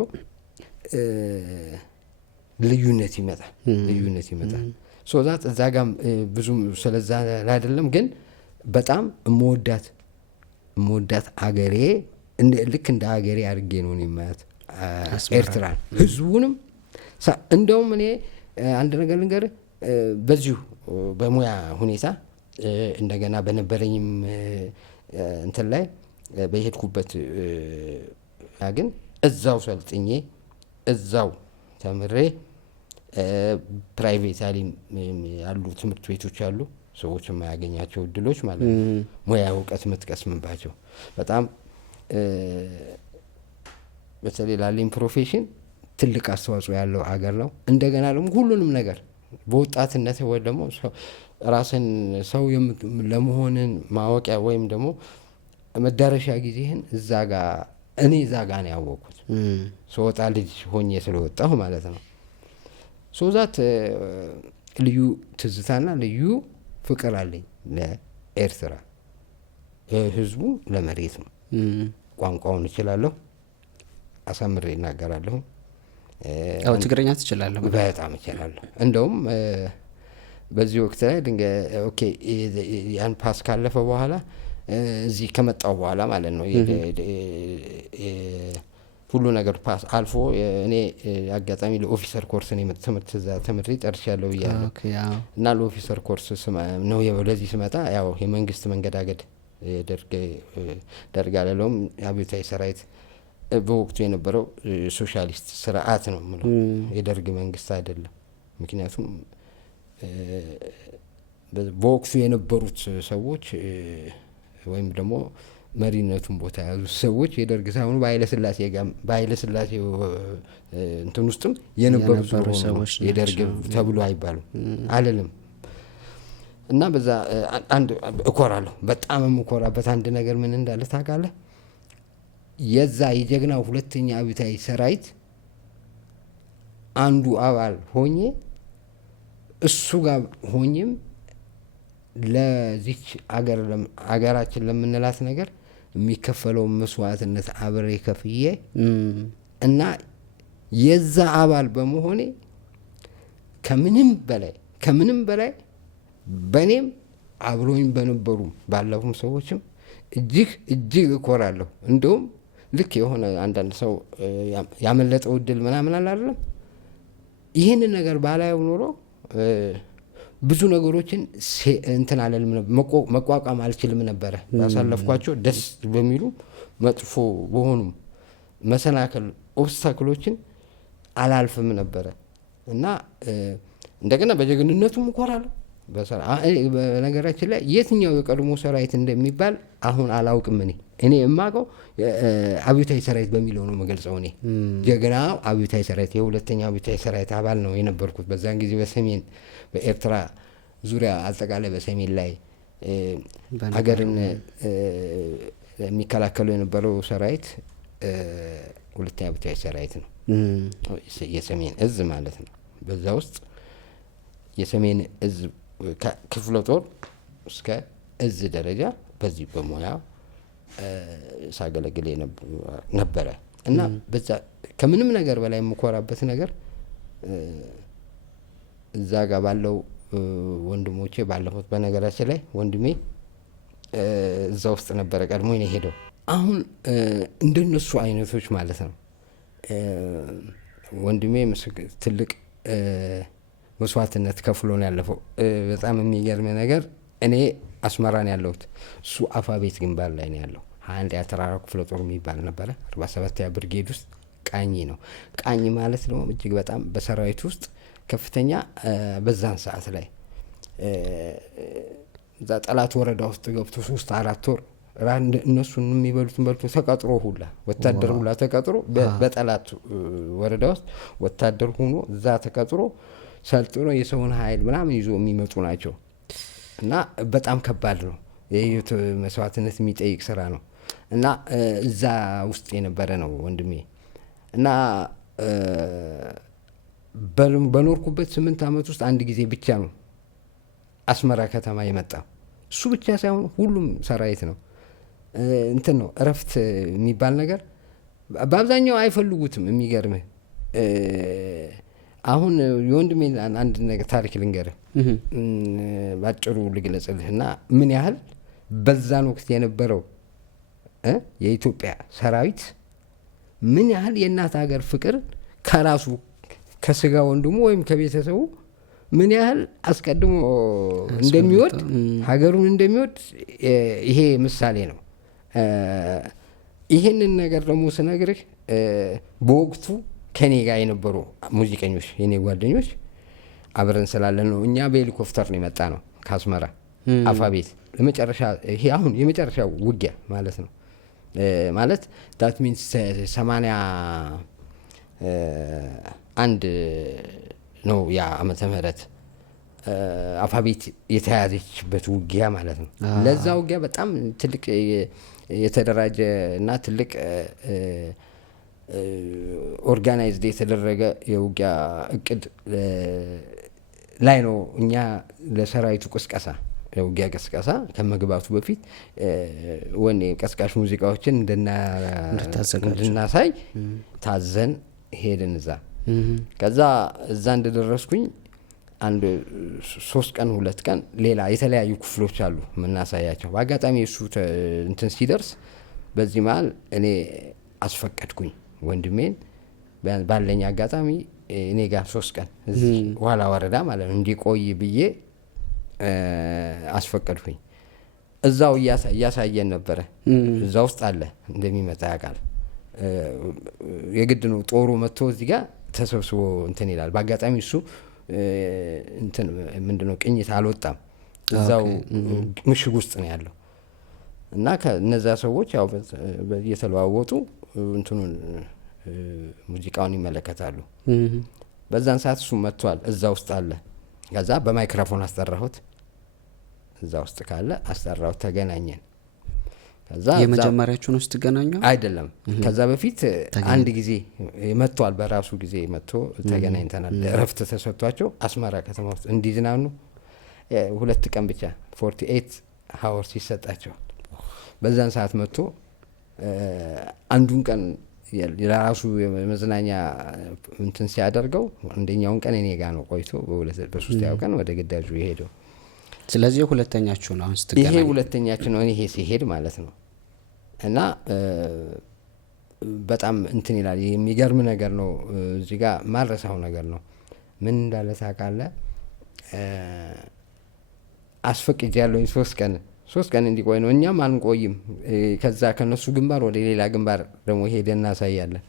ልዩነት ይመጣል። ሶዛት እዛ ጋር ብዙም ስለዛ አይደለም። ግን በጣም እመወዳት አገሬ ልክ እንደ አገሬ አድርጌ ነው የማያት ኤርትራን ህዝቡንም። እንደውም እኔ አንድ ነገር ልንገርህ፣ በዚሁ በሙያ ሁኔታ እንደገና በነበረኝም እንትን ላይ በሄድኩበት ግን እዛው ሰልጥኜ እዛው ተምሬ ፕራይቬት ያሉ ትምህርት ቤቶች አሉ፣ ሰዎች የማያገኛቸው እድሎች ማለት ነው። ሙያ እውቀት የምትቀስምባቸው በጣም በተለይ ላለኝ ፕሮፌሽን ትልቅ አስተዋጽኦ ያለው ሀገር ነው። እንደገና ደግሞ ሁሉንም ነገር በወጣትነት ወይ ደግሞ ራስን ሰው ለመሆንን ማወቂያ ወይም ደግሞ መዳረሻ ጊዜህን እዛ ጋር ነው ያወቅኩት። ስወጣ ልጅ ሆኜ ስለወጣሁ ማለት ነው። ሶዛት ልዩ ትዝታና ልዩ ፍቅር አለኝ ለኤርትራ ህዝቡ፣ ለመሬት ነው። ቋንቋውን እችላለሁ፣ አሳምሬ እናገራለሁ። ትግርኛ ትችላለህ? በጣም እችላለሁ። እንደውም በዚህ ወቅት ላይ ኦኬ ያን ፓስ ካለፈ በኋላ እዚህ ከመጣው በኋላ ማለት ነው ሁሉ ነገር ፓስ አልፎ እኔ አጋጣሚ ለኦፊሰር ኮርስ ተምሬ ጨርሻለሁ ብያለሁ። እና ለኦፊሰር ኮርስ ነው ለዚህ ስመጣ ያው የመንግስት መንገዳገድ ደርግ አለለውም አብዮታዊ ሰራዊት በወቅቱ የነበረው ሶሻሊስት ስርዓት ነው ማለት የደርግ መንግስት አይደለም። ምክንያቱም በወቅቱ የነበሩት ሰዎች ወይም ደግሞ መሪነቱን ቦታ ያዙ ሰዎች የደርግ ሳይሆኑ በኃይለ ሥላሴ እንትን ውስጥም የነበሩ ሰዎች የደርግ ተብሎ አይባሉም አለለም። እና በዛ አንድ እኮራለሁ፣ በጣም የምኮራበት አንድ ነገር ምን እንዳለ ታውቃለህ? የዛ የጀግናው ሁለተኛ አብዮታዊ ሰራዊት አንዱ አባል ሆኜ እሱ ጋር ሆኜም ለዚች አገራችን ለምንላት ነገር የሚከፈለው መስዋዕትነት አብሬ ከፍዬ እና የዛ አባል በመሆኔ ከምንም በላይ በኔም አብሮኝ በነበሩ ባለፉም ሰዎችም እጅግ እኮራለሁ። እንደውም ልክ የሆነ አንዳንድ ሰው ያመለጠው እድል ምናምን አለ አይደለም፣ ይህንን ነገር ባላየው ኖሮ ብዙ ነገሮችን እንትን አለልም መቋቋም አልችልም ነበረ። ባሳለፍኳቸው ደስ በሚሉ መጥፎ በሆኑም መሰናክል ኦብስታክሎችን አላልፍም ነበረ እና እንደገና በጀግንነቱም እኮራለሁ። በነገራችን ላይ የትኛው የቀድሞ ሰራዊት እንደሚባል አሁን አላውቅም። እኔ የማውቀው አብዮታዊ ሰራዊት በሚለው ነው የምገልጸው። እኔ ጀግናው አብዮታዊ ሰራዊት የሁለተኛው አብዮታዊ ሰራዊት አባል ነው የነበርኩት። በዛን ጊዜ በሰሜን በኤርትራ ዙሪያ አጠቃላይ በሰሜን ላይ ሀገርን የሚከላከሉ የነበረው ሰራዊት ሁለተኛ አብዮታዊ ሰራዊት ነው፣ የሰሜን እዝ ማለት ነው። በዛ ውስጥ የሰሜን እዝ ክፍለ ጦር እስከ እዝ ደረጃ በዚህ በሙያ ሳገለግል ነበረ እና በዛ ከምንም ነገር በላይ የምኮራበት ነገር እዛ ጋር ባለው ወንድሞቼ ባለፉት በነገራችን ላይ ወንድሜ እዛ ውስጥ ነበረ ቀድሞ ነው ሄደው። አሁን እንደነሱ አይነቶች ማለት ነው ወንድሜ ትልቅ መስዋዕትነት ከፍሎ ነው ያለፈው። በጣም የሚገርም ነገር እኔ አስመራ ነው ያለሁት፣ እሱ አፋቤት ግንባር ላይ ነው ያለው። 21 ተራራ ክፍለ ጦር የሚባል ነበረ 47ኛ ብርጌድ ውስጥ ቃኝ ነው። ቃኝ ማለት ደግሞ እጅግ በጣም በሰራዊት ውስጥ ከፍተኛ በዛን ሰዓት ላይ እዛ ጠላት ወረዳ ውስጥ ገብቶ 3-4 ወር እነሱን የሚበሉትን በልቶ ተቀጥሮ ሁላ ወታደር ሁላ ተቀጥሮ በጠላት ወረዳ ውስጥ ወታደር ሆኖ እዛ ተቀጥሮ ሰልጥኖ የሰውን ኃይል ምናምን ይዞ የሚመጡ ናቸው እና በጣም ከባድ ነው። የህይወት መስዋዕትነት የሚጠይቅ ስራ ነው እና እዛ ውስጥ የነበረ ነው ወንድሜ እና በኖርኩበት 8 ዓመት ውስጥ አንድ ጊዜ ብቻ ነው አስመራ ከተማ የመጣ። እሱ ብቻ ሳይሆን ሁሉም ሰራዊት ነው እንትን ነው እረፍት የሚባል ነገር በአብዛኛው አይፈልጉትም። የሚገርምህ አሁን የወንድሜ አንድ ነገር ታሪክ ልንገርህ ባጭሩ ልግለጽልህ እና ምን ያህል በዛን ወቅት የነበረው የኢትዮጵያ ሰራዊት ምን ያህል የእናት ሀገር ፍቅር ከራሱ ከስጋ ወንድሙ ወይም ከቤተሰቡ ምን ያህል አስቀድሞ እንደሚወድ ሀገሩን እንደሚወድ ይሄ ምሳሌ ነው። ይሄንን ነገር ደግሞ ስነግርህ በወቅቱ ከኔ ጋር የነበሩ ሙዚቀኞች የኔ ጓደኞች አብረን ስላለን ነው። እኛ በሄሊኮፕተር ነው የመጣ ነው ከአስመራ አፋቤት ለመጨረሻ ይሄ አሁን የመጨረሻው ውጊያ ማለት ነው። ማለት that means 81 ነው ያ ዓመተ ምህረት አፋቤት የተያዘችበት ውጊያ ማለት ነው። ለዛ ውጊያ በጣም ትልቅ የተደራጀ እና ትልቅ ኦርጋናይዝድ የተደረገ የውጊያ እቅድ ላይ ነው። እኛ ለሰራዊቱ ቅስቀሳ የውጊያ ቅስቀሳ ከመግባቱ በፊት ወኔ ቀስቃሽ ሙዚቃዎችን እንድናሳይ ታዘን ሄድን እዛ። ከዛ እዛ እንደደረስኩኝ አንድ 3 ቀን 2 ቀን ሌላ የተለያዩ ክፍሎች አሉ የምናሳያቸው። በአጋጣሚ እሱ እንትን ሲደርስ በዚህ መሀል እኔ አስፈቀድኩኝ ወንድሜን ባለኝ አጋጣሚ እኔ ጋር 3 ቀን እዚህ ኋላ ወረዳ ማለት ነው እንዲቆይ ብዬ አስፈቀድኩኝ። እዛው እያሳየን ነበረ። እዛ ውስጥ አለ እንደሚመጣ ያውቃል። የግድ ነው ጦሩ መጥቶ እዚህ ጋር ተሰብስቦ እንትን ይላል። በአጋጣሚ እሱ እንትን ምንድነው ቅኝት አልወጣም፣ እዛው ምሽግ ውስጥ ነው ያለው እና ከነዛ ሰዎች ያው እየተለዋወጡ እንትኑን ሙዚቃውን ይመለከታሉ። በዛን ሰዓት እሱ መጥቷል፣ እዛ ውስጥ አለ። ከዛ በማይክሮፎን አስጠራሁት፣ እዛ ውስጥ ካለ አስጠራሁት፣ ተገናኘን። ከዛ የመጀመሪያችሁን ውስጥ ተገናኙ አይደለም፣ ከዛ በፊት አንድ ጊዜ መጥቷል፣ በራሱ ጊዜ መጥቶ ተገናኝተናል። እረፍት ተሰጥቷቸው አስመራ ከተማ ውስጥ እንዲዝናኑ 2 ቀን ብቻ 48 hours ይሰጣቸዋል። በዛን ሰዓት መጥቶ አንዱን ቀን ለራሱ የመዝናኛ እንትን ሲያደርገው አንደኛውን ቀን እኔ ጋር ነው ቆይቶ በ3ኛው ቀን ወደ ግዳጁ የሄደው። ስለዚህ ሁለተኛችሁ ነው አሁን ስትገናኙ? ይሄ ሁለተኛችን ነው፣ ይሄ ሲሄድ ማለት ነው። እና በጣም እንትን ይላል። የሚገርም ነገር ነው። እዚህ ጋር ማረሳው ነገር ነው። ምን እንዳለ ታውቃለህ? አስፈቅጃለሁኝ 3 ቀን እንዲቆይ ነው። እኛም አንቆይም። ከዛ ከነሱ ግንባር ወደ ሌላ ግንባር ደግሞ ሄደን እናሳያለን።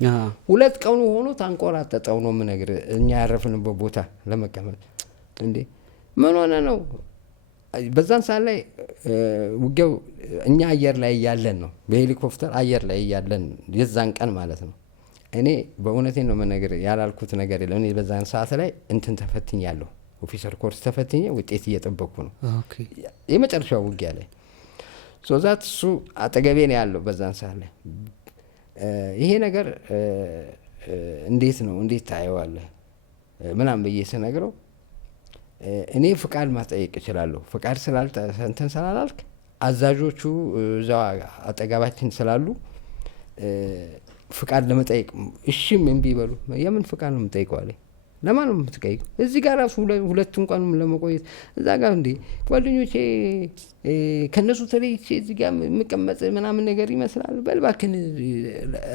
2 ቀኑ ሆኖ ታንቆራጠጠው ነው የምነግርህ። እኛ ያረፍንበት ቦታ ለመቀመጥ እንዴ ምን ሆነ ነው? በዛን ሰዓት ላይ ውጊያው እኛ አየር ላይ እያለን ነው፣ በሄሊኮፕተር አየር ላይ እያለን የዛን ቀን ማለት ነው። እኔ በእውነቴን ነው የምነግርህ፣ ያላልኩት ነገር የለም። እኔ በዛን ሰዓት ላይ ተፈትኛለሁ። ኦፊሰር ኮርስ ተፈትኜ ውጤት እየጠበቅኩ ነው። የመጨረሻው ውጊያ ላይ ዛት እሱ አጠገቤ ነው ያለው በዛን ሰዓት ላይ። ይሄ ነገር እንዴት ነው እንዴት ታየዋለህ ምናምን ብዬ ስነግረው እኔ ፍቃድ ማስጠየቅ እችላለሁ። ፍቃድ እንትን ስላላልክ አዛዦቹ እዛው አጠገባችን ስላሉ ፍቃድ ለመጠየቅ እሺም እምቢ ይበሉ። የምን ፍቃድ ነው የምጠይቀው አለኝ። ለማን ነው የምትጠይቀው? እዚህ ጋር ራሱ 2 ቀን ለመቆየት እዛ ጋር እንዴ ጓደኞቼ ከነሱ ተለይቼ እዚህ ጋር የምቀመጥ ምናምን ነገር ይመስላል። በል እባክህን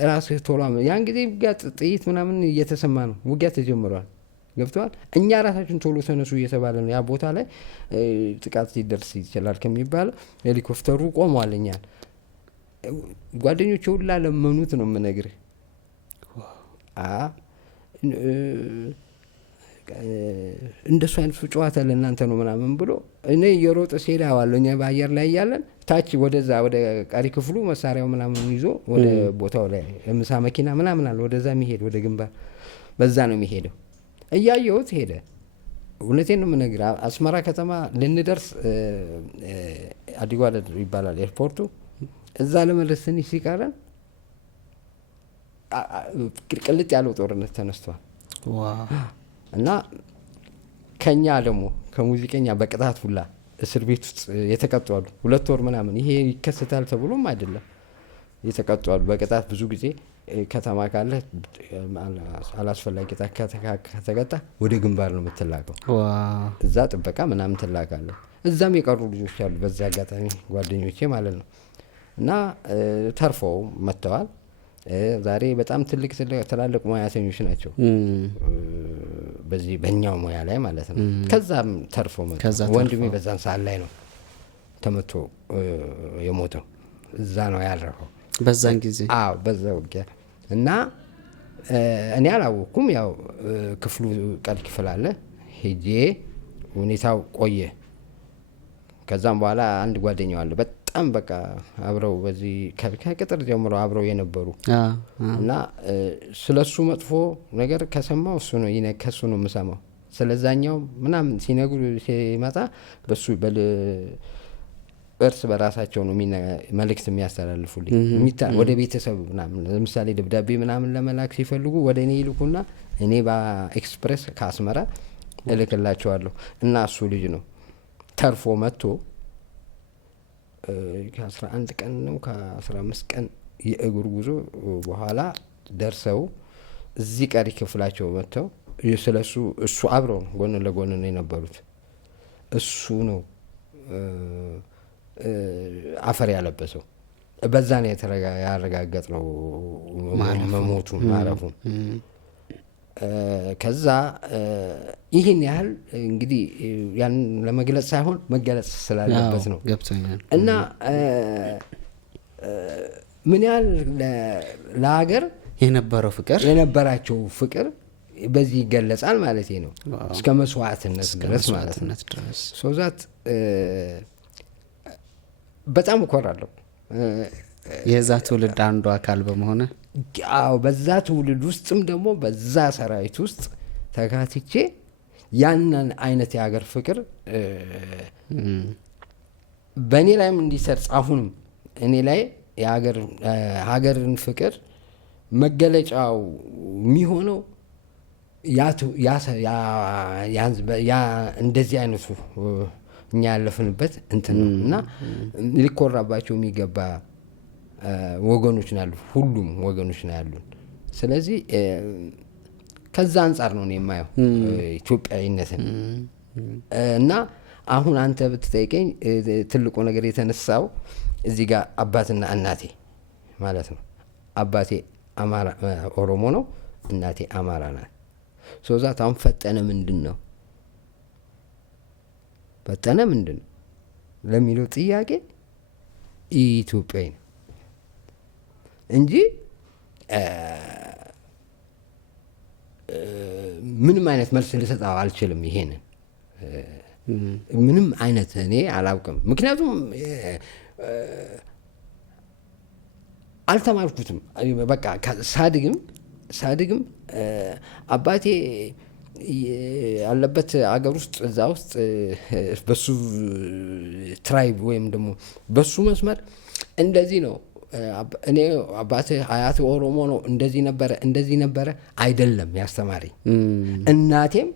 ራስህ ቶሎ። ያን ጊዜ ውጊያ ጥይት ምናምን እየተሰማ ነው፣ ውጊያ ተጀምሯል። ገብተዋል። እኛ ራሳችን ቶሎ ተነሱ እየተባለ ነው። ያ ቦታ ላይ ጥቃት ሊደርስ ይችላል ከሚባለው ሄሊኮፕተሩ ቆሟል። እኛን ጓደኞቼ ሁላ ለመኑት ነው የምነግርህ። እንደሱ አይነት ጨዋታ ለእናንተ ነው ምናምን ብሎ እኔ የሮጥ ሲሄድ አዋለሁ። እኛ በአየር ላይ እያለን ታች ወደዛ ወደ ቀሪ ክፍሉ መሳሪያው ምናምን ይዞ ወደ ቦታው ላይ ምሳ መኪና ምናምን አለ፣ ወደዛ የሚሄድ ወደ ግንባር በዛ ነው የሚሄደው። እያየሁት ሄደ። እውነቴን ነው የምነግርህ። አስመራ ከተማ ልንደርስ አዲጓደድ ይባላል ኤርፖርቱ። እዛ ለመድረስ ትንሽ ሲቀረን ቅልጥ ያለው ጦርነት ተነስቷል። እና ከኛ ደግሞ ከሙዚቀኛ በቅጣት ሁላ እስር ቤት ውስጥ የተቀጧሉ 2 ወር ምናምን። ይሄ ይከሰታል ተብሎም አይደለም የተቀጧሉ በቅጣት። ብዙ ጊዜ ከተማ ካለ አላስፈላጊ ከተቀጣ ወደ ግንባር ነው የምትላቀው። እዛ ጥበቃ ምናምን ትላቃለህ። እዛም የቀሩ ልጆች አሉ በዛ አጋጣሚ ጓደኞቼ ማለት ነው። እና ተርፈው መጥተዋል። ዛሬ በጣም ትላልቅ ሙያተኞች ናቸው በዚህ በእኛው ሙያ ላይ ማለት ነው። ከዛም ተርፎ መጥቶ ወንድሜ በዛን ሰዓት ላይ ነው ተመቶ የሞተው። እዛ ነው ያረፈው በዛን ጊዜ። አዎ በዛ ውጊያ። እና እኔ አላወኩም። ያው ክፍሉ ቀል ክፍል አለ ሄጄ ሁኔታው ቆየ። ከዛም በኋላ አንድ ጓደኛው አለ በጣም በቃ አብረው በዚህ ከቅጥር ጀምሮ አብረው የነበሩ እና ስለሱ መጥፎ ነገር ከሰማው እሱ ነው ከሱ ነው የምሰማው። ስለዛኛው ምናምን ሲነግሩ ሲመጣ በሱ እርስ በራሳቸው ነው መልእክት የሚያስተላልፉልኝ። ወደ ቤተሰብ ምናምን ለምሳሌ ደብዳቤ ምናምን ለመላክ ሲፈልጉ ወደ እኔ ይልኩና እኔ በኤክስፕሬስ ከአስመራ እልክላቸዋለሁ። እና እሱ ልጅ ነው ተርፎ መጥቶ ከ11 ቀን ነው ከ15 ቀን የእግር ጉዞ በኋላ ደርሰው እዚህ ቀሪ ክፍላቸው መጥተው ስለሱ እሱ አብረው ጎን ለጎን ነው የነበሩት። እሱ ነው አፈር ያለበሰው። በዛ ነው ያረጋገጥ ነው መሞቱን ማረፉን። ከዛ ይህን ያህል እንግዲህ ያን ለመግለጽ ሳይሆን መገለጽ ስላለበት ነው። እና ምን ያህል ለሀገር የነበራቸው ፍቅር በዚህ ይገለጻል ማለት ነው። እስከ መስዋዕትነት ድረስ ማለት ነው። ሶዛት በጣም እኮራለሁ የዛ ትውልድ አንዱ አካል በመሆነ። አዎ በዛ ትውልድ ውስጥም ደግሞ በዛ ሰራዊት ውስጥ ተካትቼ ያንን አይነት የሀገር ፍቅር በእኔ ላይም እንዲሰርጽ አሁንም እኔ ላይ የሀገርን ፍቅር መገለጫው የሚሆነው እንደዚህ አይነቱ እኛ ያለፍንበት እንትን ነው። እና ሊኮራባቸው የሚገባ ወገኖች ነው ያሉ፣ ሁሉም ወገኖች ነው ያሉን። ስለዚህ ከዛ አንጻር ነው የማየው ኢትዮጵያዊነትን። እና አሁን አንተ ብትጠይቀኝ ትልቁ ነገር የተነሳው እዚህ ጋር አባትና እናቴ ማለት ነው። አባቴ ኦሮሞ ነው፣ እናቴ አማራ ናት። ሶዛት አሁን ፈጠነ ምንድን ነው ለሚለው ጥያቄ ኢትዮጵያዊ ነው እንጂ ምንም አይነት መልስ ልሰጣው አልችልም። ይሄንን ምንም አይነት እኔ አላውቅም። ምክንያቱም አልተማርኩትም። በቃ ሳድግም አባቴ ያለበት አገር ውስጥ እዛ ውስጥ በሱ ትራይብ ወይም ደግሞ በሱ መስመር እንደዚህ ነው። እኔ አባቴ አያቴ ኦሮሞ ነው እንደዚህ ነበረ አይደለም ያስተማረኝ። እናቴም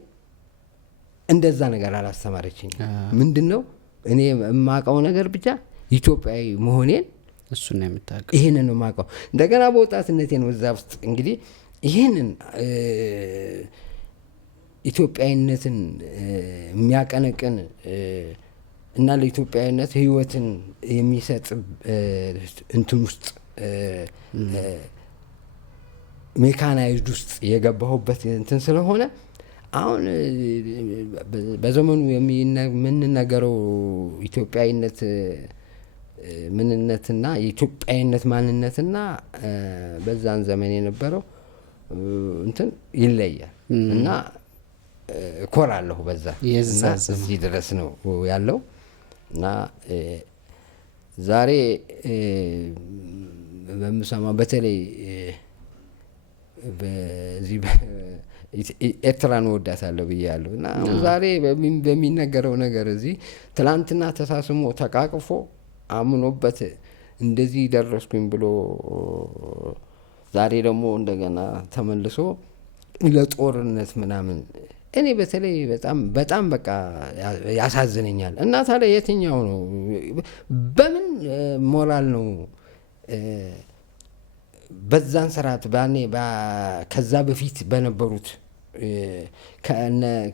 እንደዛ ነገር አላስተማረችኝ። ምንድነው እኔ የማውቀው ነገር ብቻ ኢትዮጵያዊ መሆኔን እሱን ነው የምታውቀው። ይሄንን ነው የማውቀው። እንደገና በወጣትነቴ ነው እዛ ውስጥ እንግዲህ ይሄንን ኢትዮጵያዊነትን የሚያቀነቅን እና ለኢትዮጵያዊነት ህይወትን የሚሰጥ እንትን ውስጥ ሜካናይዝድ ውስጥ የገባሁበት እንትን ስለሆነ አሁን በዘመኑ የምንነገረው ኢትዮጵያዊነት ምንነትና የኢትዮጵያዊነት ማንነትና በዛን ዘመን የነበረው እንትን ይለያል እና ኮራለሁ በዛ እና እዚህ ድረስ ነው ያለው እና ዛሬ በምሰማ በተለይ በዚህ ኤርትራን ወዳታለሁ ብያለሁ እና ዛሬ በሚነገረው ነገር እዚህ ትላንትና ተሳስሞ ተቃቅፎ አምኖበት እንደዚህ ደረስኩኝ ብሎ ዛሬ ደግሞ እንደገና ተመልሶ ለጦርነት ምናምን እኔ በተለይ በጣም በቃ ያሳዝነኛል። እና ታዲያ የትኛው ነው በምን ሞራል ነው በዛን ሰራት ባኔ ከዛ በፊት በነበሩት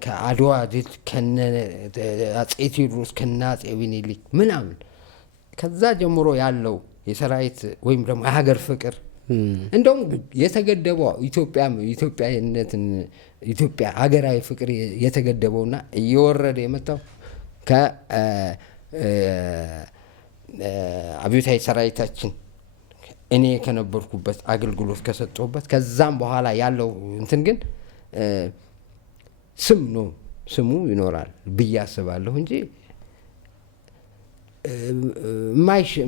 ከአድዋ ድል ከነ አጼ ቴዎድሮስ ከነ አጼ ምኒልክ ምናምን ከዛ ጀምሮ ያለው የሰራዊት ወይም ደግሞ የሀገር ፍቅር እንደውም የተገደበው ኢትዮጵያዊነትን ኢትዮጵያ ሀገራዊ ፍቅር የተገደበውና እየወረደ የመጣው አብዮታዊ ሰራዊታችን እኔ ከነበርኩበት አገልግሎት ከሰጠሁበት ከዛም በኋላ ያለው እንትን ግን ስሙ ይኖራል ብዬ አስባለሁ እንጂ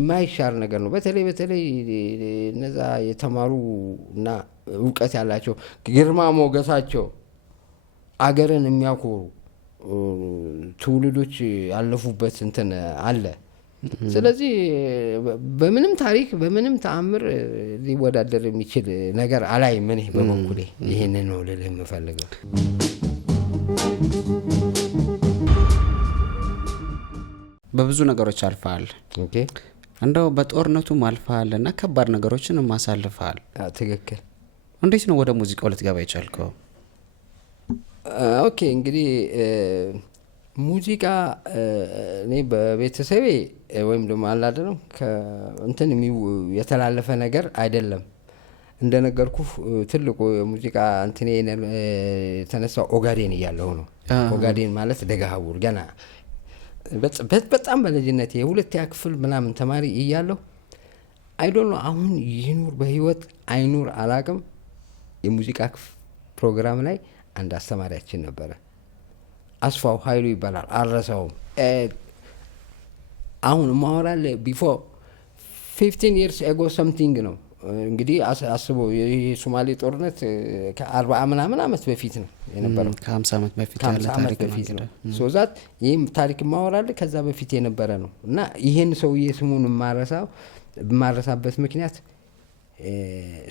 ማይሻር ነገር ነው። በተለይ እነዛ የተማሩ እና እውቀት ያላቸው ግርማ ሞገሳቸው አገርን የሚያኮሩ ትውልዶች ያለፉበት እንትን አለ። ስለዚህ በምንም ታሪክ በምንም ተአምር ሊወዳደር የሚችል ነገር አላይም። እኔ በበኩሌ ይሄንን ነው ልልህ የምፈልገው። በብዙ ነገሮች አልፈሃል። ኦኬ እንደው በጦርነቱም አልፈሃልና ከባድ ነገሮችን ማሳልፈሃል። ትክክል። እንዴት ነው ወደ ሙዚቃው ልትገባ የቻልከው? ኦኬ እንግዲህ ሙዚቃ እኔ በቤተሰቤ ወይም ደግሞ አላደረም ከእንትን የተላለፈ ነገር አይደለም። እንደነገርኩህ ትልቁ የሙዚቃ እንትኔ የተነሳው ኦጋዴን እያለሁ ነው። ኦጋዴን ማለት ደጋሃቡር ገና በጣም በልጅነቴ የሁለተኛ ክፍል ምናምን ተማሪ እያለሁ አይዶን ነው አሁን ይኑር በህይወት አይኑር አላቅም። የሙዚቃ ፕሮግራም ላይ አንድ አስተማሪያችን ነበረ፣ አስፋው ኃይሉ ይባላል። አልረሳውም። አሁን ማወራለ ቢፎር 15 years ago something ነው እንግዲህ አስበው። የሶማሌ ጦርነት ከ40 ምናምን ዓመት በፊት ነው የነበረው። ከ50 ዓመት በፊት ያለ ታሪክ ነው። ሶዛት ይሄም ታሪክ ማወራለ ከዛ በፊት የነበረ ነው እና ይሄን ሰውዬ ስሙን ማረሳበት ምክንያት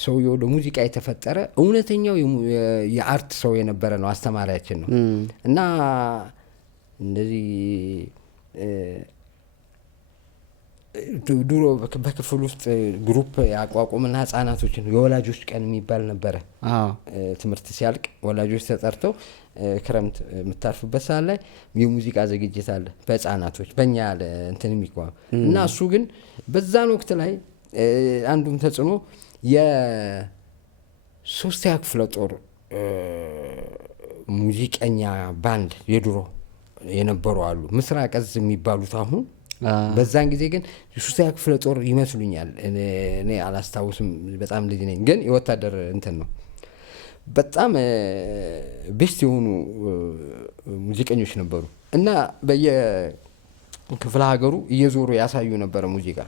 ሰውዬው ለሙዚቃ የተፈጠረ እውነተኛው የአርት ሰው የነበረ ነው። አስተማሪያችን ነው እና እንደዚህ ድሮ በክፍል ውስጥ ግሩፕ ያቋቁምና ህፃናቶችን የወላጆች ቀን የሚባል ነበረ። ትምህርት ሲያልቅ ወላጆች ተጠርተው ክረምት የምታርፉበት ሰዓት ላይ የሙዚቃ ዝግጅት አለ በህፃናቶች በእኛ እንትን የሚቋም እና እሱ ግን በዛን ወቅት ላይ አንዱም ተጽዕኖ የሶስተኛ ክፍለ ጦር ሙዚቀኛ ባንድ የድሮ የነበሩ አሉ ምስራቅ እዝ የሚባሉት አሁን በዛን ጊዜ ግን ሶስተኛ ክፍለ ጦር ይመስሉኛል እኔ አላስታውስም በጣም ልጅ ነኝ ግን የወታደር እንትን ነው በጣም ቤስት የሆኑ ሙዚቀኞች ነበሩ እና በየክፍለ ሀገሩ እየዞሩ ያሳዩ ነበር ሙዚቃ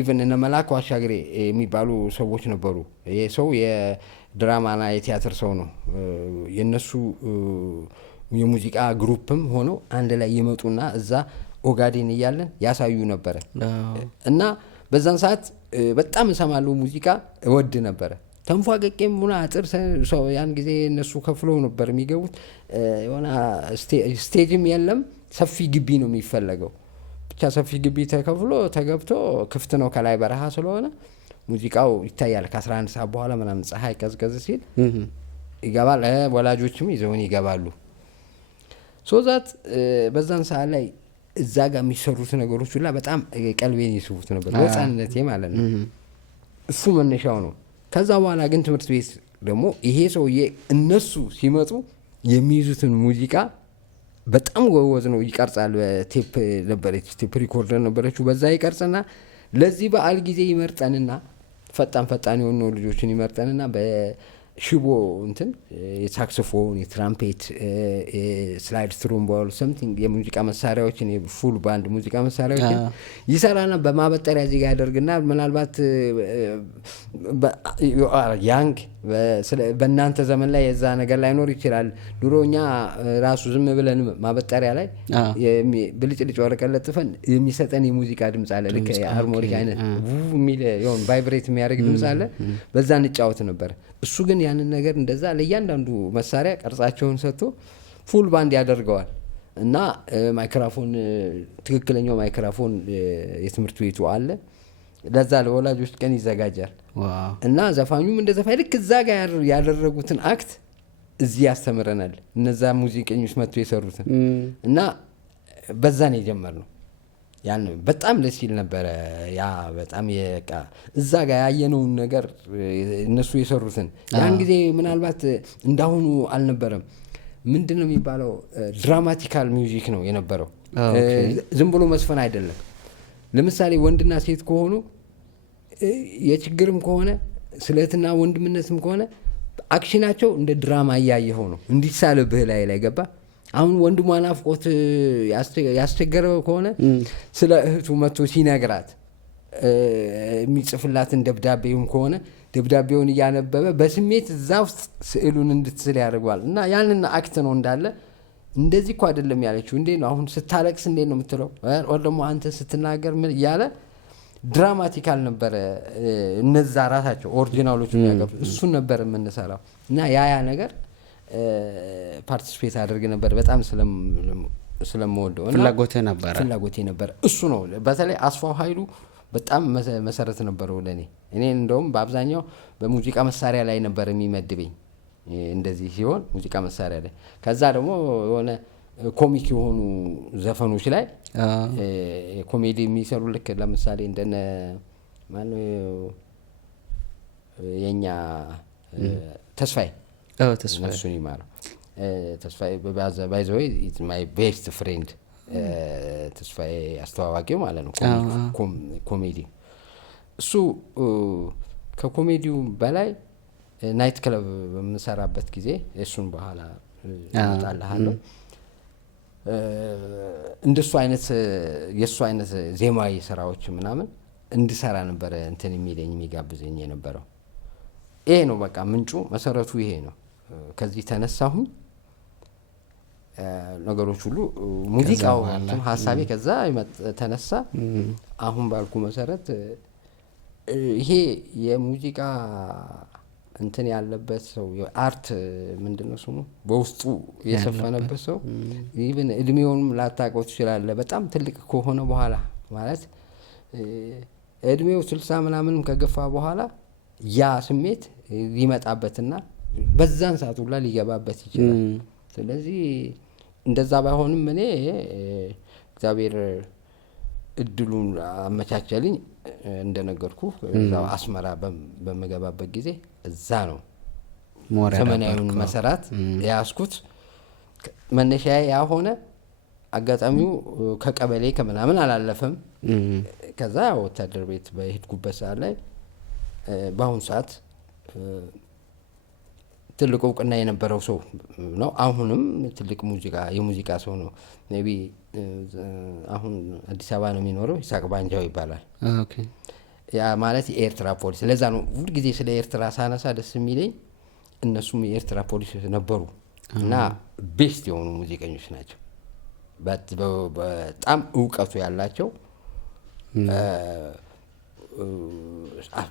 ኢቭን እነ መላኩ አሻግሬ የሚባሉ ሰዎች ነበሩ ይሄ ሰው የድራማና የቲያትር ሰው ነው የነሱ የሙዚቃ ግሩፕም ሆኖ አንድ ላይ ይመጡና እዛ ኦጋዴን እያለን ያሳዩ ነበር እና በዛን ሰዓት በጣም እሰማለሁ ሙዚቃ እወድ ነበር ተንፏቀቄም ሙና አጥር ሰው ያን ጊዜ እነሱ ከፍለው ነበር የሚገቡት የሆነ ስቴጅም የለም ሰፊ ግቢ ነው የሚፈለገው ብቻ ሰፊ ግቢ ተከፍሎ ተገብቶ ክፍት ነው ከላይ በረሃ ስለሆነ ሙዚቃው ይታያል ከ11 ሰዓት በኋላ ምናምን ፀሐይ ቀዝቀዝ ሲል ይገባል ወላጆችም ይዘውን ይገባሉ ሶዛት በዛን ሰዓት ላይ እዛ ጋር የሚሰሩት ነገሮች ሁላ በጣም ቀልቤን ይስቡት ነበር ወጣነቴ ማለት ነው እሱ መነሻው ነው ከዛ በኋላ ግን ትምህርት ቤት ደግሞ ይሄ ሰውዬ እነሱ ሲመጡ የሚይዙትን ሙዚቃ በጣም ጎበዝ ነው ይቀርጻል ቴፕ ነበረች ቴፕ ሪኮርደር ነበረች በዛ ይቀርጽና ለዚህ በዓል ጊዜ ይመርጠንና ፈጣን የሆኑ ልጆችን ይመርጠንና በሽቦ እንትን የሳክሶፎን የትራምፔት ስላይድ ትሮምቦል ሰምቲንግ የሙዚቃ መሳሪያዎችን የፉል ባንድ ሙዚቃ መሳሪያዎችን ይሰራና በማበጠሪያ እዚህ ጋር ያደርግና ምናልባት ያንግ በእናንተ ዘመን ላይ የዛ ነገር ላይኖር ይችላል ድሮኛ ራሱ ዝም ብለን ማበጠሪያ ላይ ብልጭልጭ ወረቀት ለጥፈን የሚሰጠን የሙዚቃ ድምጽ አለ ልክ ሃርሞኒክ አይነት ሚል ይሁን ቫይብሬት የሚያደርግ ድምጽ አለ በዛ እንጫወት ነበር እሱ ግን ያንን ነገር እንደዛ ለእያንዳንዱ መሳሪያ ቀርጻቸውን ሰጥቶ ፉል ባንድ ያደርገዋል እና ማይክሮፎን ትክክለኛው ማይክሮፎን የትምህርት ቤቱ አለ ለዛ ለወላጆች ቀን ይዘጋጃል እና ዘፋኙም እንደዘፋኝ ልክ እዛ ጋር ያደረጉትን አክት እዚህ ያስተምረናል እነዛ ሙዚቀኞች መጥተው የሰሩትን እና በዛ ነው የጀመርነው ያን በጣም ደስ ይል ነበር ያ በጣም የቃ እዛ ጋር ያየነውን ነገር እነሱ የሰሩትን ያን ጊዜ ምናልባት እንዳሁኑ አልነበረም ምንድነው የሚባለው ድራማቲካል ሚውዚክ ነው የነበረው ዝም ብሎ መስፈን አይደለም ለምሳሌ ወንድና ሴት ከሆኑ የችግርም ከሆነ ስለትና ወንድምነትም ከሆነ አክሽናቸው እንደ ድራማ ያያየው ነው እንዲሳለብህ ላይ ገባ አሁን ወንድሟ ናፍቆት ያስቸገረው ከሆነ ስለ እህቱ መጥቶ ሲነግራት የሚጽፍላትን ደብዳቤውም ከሆነ ደብዳቤውን እያነበበ በስሜት እዛ ውስጥ ስዕሉን እንድትስል ያደርጋል እና ያንን አክት ነው እንዳለ እንደዚህ እኮ አይደለም ያለችው እንዴ ነው አሁን ስታለቅስ እንዴ ነው የምትለው ወይ ደግሞ አንተ ስትናገር ምን ያለ ድራማቲካል ነበር እነዛ ራሳቸው ኦሪጂናሎቹ ያቀርቡ እሱ ነበር የምንሰራው እና ያ ነገር ፓርቲሲፔት አድርገ ነበር በጣም ስለምወደው እና ፍላጎቴ ነበር እሱ ነው በተለይ አስፋው ኃይሉ በጣም መሰረት ነበር ለኔ እኔ እንደውም በአብዛኛው በሙዚቃ መሳሪያ ላይ ነበር የሚመድበኝ እንደዚህ ሲሆን ሙዚቃ መሳሪያ ላይ ከዛ ደግሞ የሆነ ኮሚክ የሆኑ ዘፈኖች ላይ ኮሜዲ የሚሰሩ ልክ ለምሳሌ እንደነ ማነው የኛ ተስፋዬ እሱን ይማረው ተስፋዬ ባይ ዘ ዌይ ኢትስ ማይ ቤስት ፍሬንድ ተስፋዬ አስተዋዋቂው ማለት ነው ኮሜዲ እሱ ከኮሜዲው በላይ ናይት ክለብ በምሰራበት ጊዜ እሱን በኋላ አጣላሃለሁ እንደሱ አይነት የሱ አይነት ዜማዊ ስራዎች ምናምን እንድሰራ ነበር እንትን የሚለኝ የሚጋብዘኝ የነበረው ይሄ ነው በቃ ምንጩ መሰረቱ ይሄ ነው ከዚህ ተነሳሁኝ ነገሮች ሁሉ ሙዚቃው ሐሳቤ ከዛ ተነሳ አሁን ባልኩ መሰረት ይሄ የሙዚቃ እንትን ያለበት ሰው አርት ምንድነው ስሙ በውስጡ የሰፈነበት ሰው ኢቭን እድሜውንም ላታውቀው ትችላለህ በጣም ትልቅ ከሆነ በኋላ ማለት እድሜው 60 ምናምንም ከገፋ በኋላ ያ ስሜት ሊመጣበትና በዛን ሰዓት ሁላ ሊገባበት ይችላል ስለዚህ እንደዛ ባይሆንም እኔ እግዚአብሔር እድሉን አመቻቸልኝ እንደነገርኩ እዛው አስመራ በመገባበት ጊዜ እዛ ነው ዘመናዊውን መሰራት ያስኩት መነሻዬ ያሆነ አጋጣሚው ከቀበሌ ከምናምን አላለፈም። ከዛ ወታደር ቤት በሄድኩበት ሰዓት ላይ በአሁን ሰዓት ትልቅ እውቅና የነበረው ሰው ነው። አሁንም ትልቅ የሙዚቃ ሰው ነው። ሜቢ አሁን አዲስ አበባ ነው የሚኖረው። ይስሐቅ ባንጃው ይባላል። ኦኬ። ያ ማለት የኤርትራ ፖሊስ። ለዛ ነው ሁሉ ጊዜ ስለ ኤርትራ ሳነሳ ደስ የሚለኝ። እነሱም የኤርትራ ፖሊስ ነበሩ እና ቤስት የሆኑ ሙዚቀኞች ናቸው። በጣም እውቀቱ ያላቸው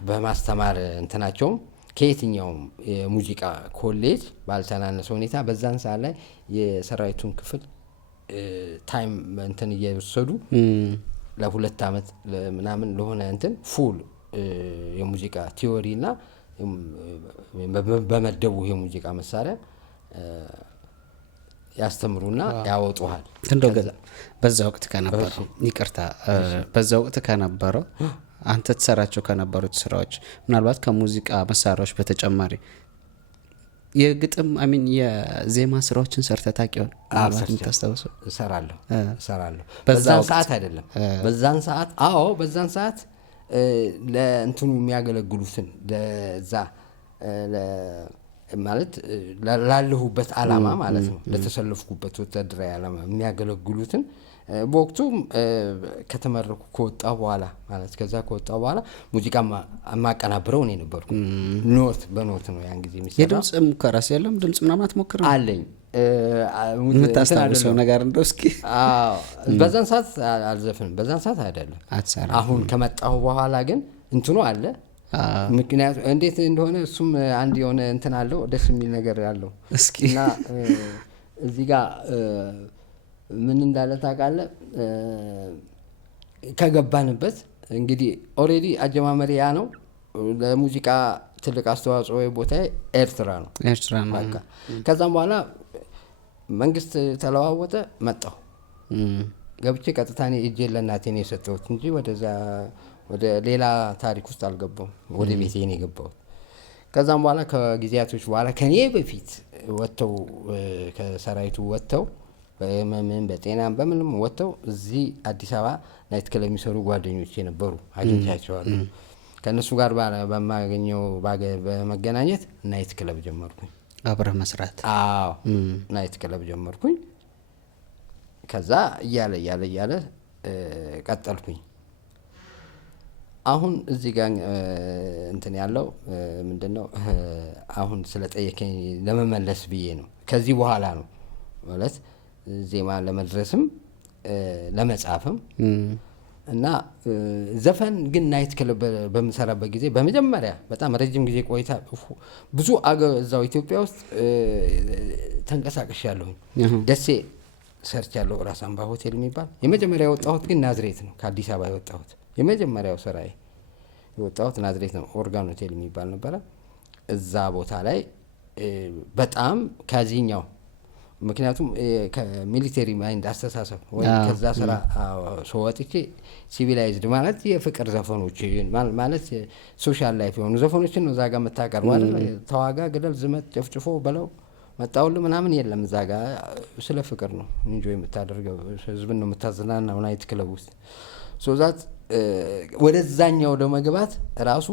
በማስተማር እንትናቸውም ከየትኛውም የሙዚቃ ኮሌጅ ባልተናነሰ ሁኔታ በዛን ሰዓት ላይ የሰራዊቱን ክፍል ታይም እንትን እየወሰዱ ለ2 ዓመት ምናምን ለሆነ እንትን ፉል የሙዚቃ ቲዮሪ እና በመደቡ የሙዚቃ መሳሪያ ያስተምሩና ያወጡሃል። እንደው በዛ ወቅት ከነበረው ይቅርታ፣ በዛ ወቅት ከነበረው አንተ ተሰራቸው ከነበሩት ስራዎች ምናልባት ከሙዚቃ መሳሪያዎች በተጨማሪ የግጥም የዜማ ስራዎችን ሰርተህ ታውቂውን? ምናልባት የምታስታውሰው? እሰራለሁ። በዛን ሰዓት አይደለም፣ በዛን ሰዓት በዛን ሰዓት ለእንትኑ የሚያገለግሉትን ለዛ ማለት ላለሁበት አላማ ማለት ነው፣ ለተሰለፍኩበት ወታደራዊ አላማ የሚያገለግሉትን በወቅቱ ከተመረኩ ከወጣ በኋላ ማለት ከዛ ከወጣ በኋላ ሙዚቃ ማቀናብረው እኔ ነበርኩ። በኖት ነው ያን ጊዜ የሚሰራው። የድምጽ ሙከራ የለም? ድምጽ ምናምን አትሞክርም? አለኝ። የምታስታውሰው ነገር እንደው እስኪ? በዛን ሰዓት አልዘፍንም፣ በዛን ሰዓት አይደለም። አሁን ከመጣሁ በኋላ ግን እንትኑ አለ። ምክንያቱ እንዴት እንደሆነ እሱም አንድ የሆነ እንትን አለው፣ ደስ የሚል ነገር አለው። እስኪ እና እዚህ ጋር ምን እንዳለ ታውቃለህ? ከገባንበት እንግዲህ ኦልሬዲ አጀማመሪ ያ ነው። ለሙዚቃ ትልቅ አስተዋጽኦ ቦታ ኤርትራ ነው። ከዛም በኋላ መንግስት ተለዋወጠ፣ መጣሁ። ገብቼ ቀጥታ እኔ እጄን ለእናቴ ነው የሰጠሁት እንጂ ወደ ሌላ ታሪክ ውስጥ አልገባሁም። ወደ ቤቴ ነው የገባሁት። ከዛም በኋላ ከጊዜያቶች በኋላ ከኔ በፊት ወጥተው ከሰራዊቱ ወጥተው በመምን በጤናም በምንም ወጥተው እዚህ አዲስ አበባ ናይት ክለብ የሚሰሩ ጓደኞቼ ነበሩ፣ አግኝቻቸዋለሁ። ከነሱ ጋር በማገኘው በመገናኘት ናይት ክለብ ጀመርኩኝ። አብረህ መስራት? ናይት ክለብ ጀመርኩኝ። ከዛ እያለ ቀጠልኩኝ። አሁን እዚህ ጋር እንትን ያለው ምንድነው? አሁን ስለጠየቀኝ ለመመለስ ብዬ ነው። ከዚህ በኋላ ነው ማለት ዜማ ለመድረስም ለመጻፍም እና ዘፈን ግን ናይት ክለብ በምሰራበት ጊዜ በመጀመሪያ በጣም ረጅም ጊዜ ቆይታ ብዙ እዛው ኢትዮጵያ ውስጥ ተንቀሳቅሻለሁ። ደሴ ሰርቻለሁ፣ ራስ አምባ ሆቴል የሚባል። የመጀመሪያ የወጣሁት ግን ናዝሬት ነው። ከአዲስ አበባ የወጣሁት የመጀመሪያው ስራዬ የወጣሁት ናዝሬት ነው። ኦርጋን ሆቴል የሚባል ነበረ። እዛ ቦታ ላይ በጣም ከዚህኛው ምክንያቱም ከሚሊቴሪ ማይንድ አስተሳሰብ ወይ ከዛ ስራ ወጥቼ ሲቪላይዝድ ማለት የፍቅር ዘፈኖች ማለት ሶሻል ላይፍ የሆኑ ዘፈኖችን ነው እዛ ጋር የምታቀርበው አይደል? ተዋጋ፣ ገደል፣ ዝመት፣ ጨፍጭፎ በለው መጣውል ምናምን የለም። እዛ ጋር ስለ ፍቅር ነው ኢንጆይ የምታደርገው፣ ህዝብን ነው የምታዝናናው ናይት ክለብ ውስጥ። ሶዛት ወደዛኛው ለመግባት ራሱ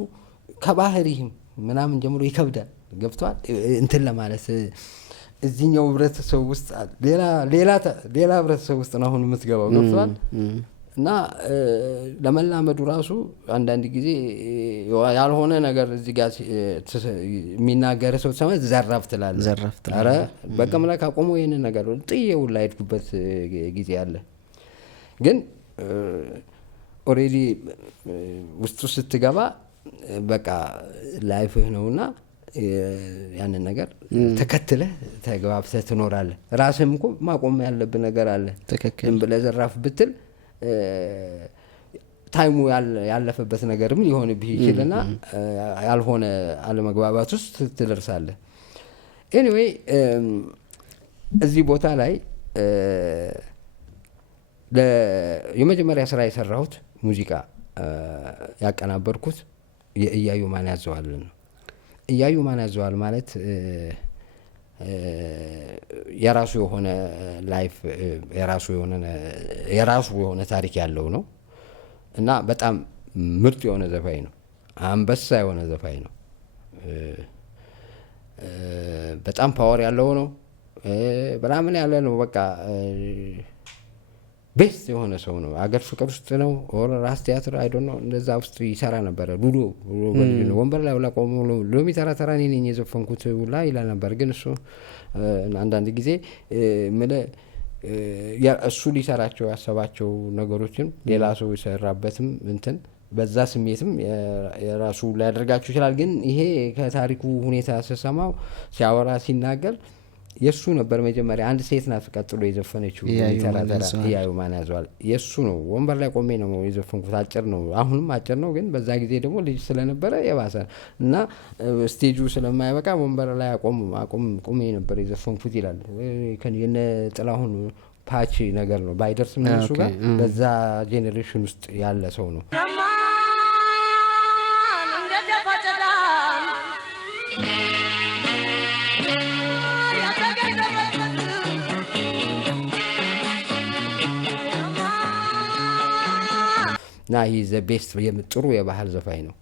ከባህሪም ምናምን ጀምሮ ይከብዳል። ገብቷል እንትን ለማለት እዚህኛው ህብረተሰብ ውስጥ ሌላ ህብረተሰብ ውስጥ ነው አሁን የምትገባው። ገብቷል እና ለመላመዱ ራሱ አንዳንድ ጊዜ ያልሆነ ነገር እዚህ ጋር የሚናገር ሰው ተሰማ ዘራፍ ትላለህ። ኧረ በቀምላ ካቆሞ ይሄን ነገር ጥዬው ላይ ሄድኩበት ጊዜ አለ። ግን ኦሬዲ ውስጡ ስትገባ በቃ ላይፍህ ነውና ያንን ነገር ተከትለህ ተግባብተህ ትኖራለህ። ራስህም እኮ ማቆም ያለብህ ነገር አለ። ትክክል ብለህ ዘራፍ ብትል ታይሙ ያለፈበት ነገርም ሊሆንብህ ይችላልና ያልሆነ አለመግባባት ውስጥ ትደርሳለህ። ኤኒዌይ እዚህ ቦታ ላይ የመጀመሪያ ስራ የሰራሁት ሙዚቃ ያቀናበርኩት የእያዩ ማን ያዘዋል ነው። እያዩ ማን ያዘዋል ማለት የራሱ የሆነ ላይፍ የራሱ የሆነ ታሪክ ያለው ነው እና በጣም ምርጥ የሆነ ዘፋኝ ነው። አንበሳ የሆነ ዘፋኝ ነው። በጣም ፓወር ያለው ነው። በጣም ያለ ነው። በቃ ቤስት የሆነ ሰው ነው። አገር ፍቅር ውስጥ ነው ኦር ራስ ቲያትር አይ ዶንት ኖ እንደዛ ውስጥ ይሰራ ነበር። ሉዶ ወንበር ላይ ወላ ቆሞ ሎሚ ተራ ተራ ነኝ የዘፈንኩት ሁላ ይላል ነበር። ግን እሱ አንዳንድ ጊዜ እሱ ሊሰራቸው ያሰባቸው ነገሮችን ሌላ ሰው ይሰራበትም እንትን በዛ ስሜትም የራሱ ሊያደርጋቸው ይችላል። ግን ይሄ ከታሪኩ ሁኔታ ስሰማው ሲያወራ ሲናገር የሱ ነበር መጀመሪያ። አንድ ሴት ናት ቀጥሎ የዘፈነችው እያዩ ማን ያዘዋል የሱ ነው። ወንበር ላይ ቆሜ ነው የዘፈንኩት። አጭር ነው፣ አሁንም አጭር ነው። ግን በዛ ጊዜ ደግሞ ልጅ ስለነበረ የባሰ እና ስቴጁ ስለማይበቃ ወንበር ላይ ቆሜ ነበር የዘፈንኩት ይላል። የነ ጥላሁን ፓች ነገር ነው ባይደርስም እሱ ጋር በዛ ጄኔሬሽን ውስጥ ያለ ሰው ነው። እና ይሄ ዘ ቤስት ጥሩ የባህል ዘፋኝ ነው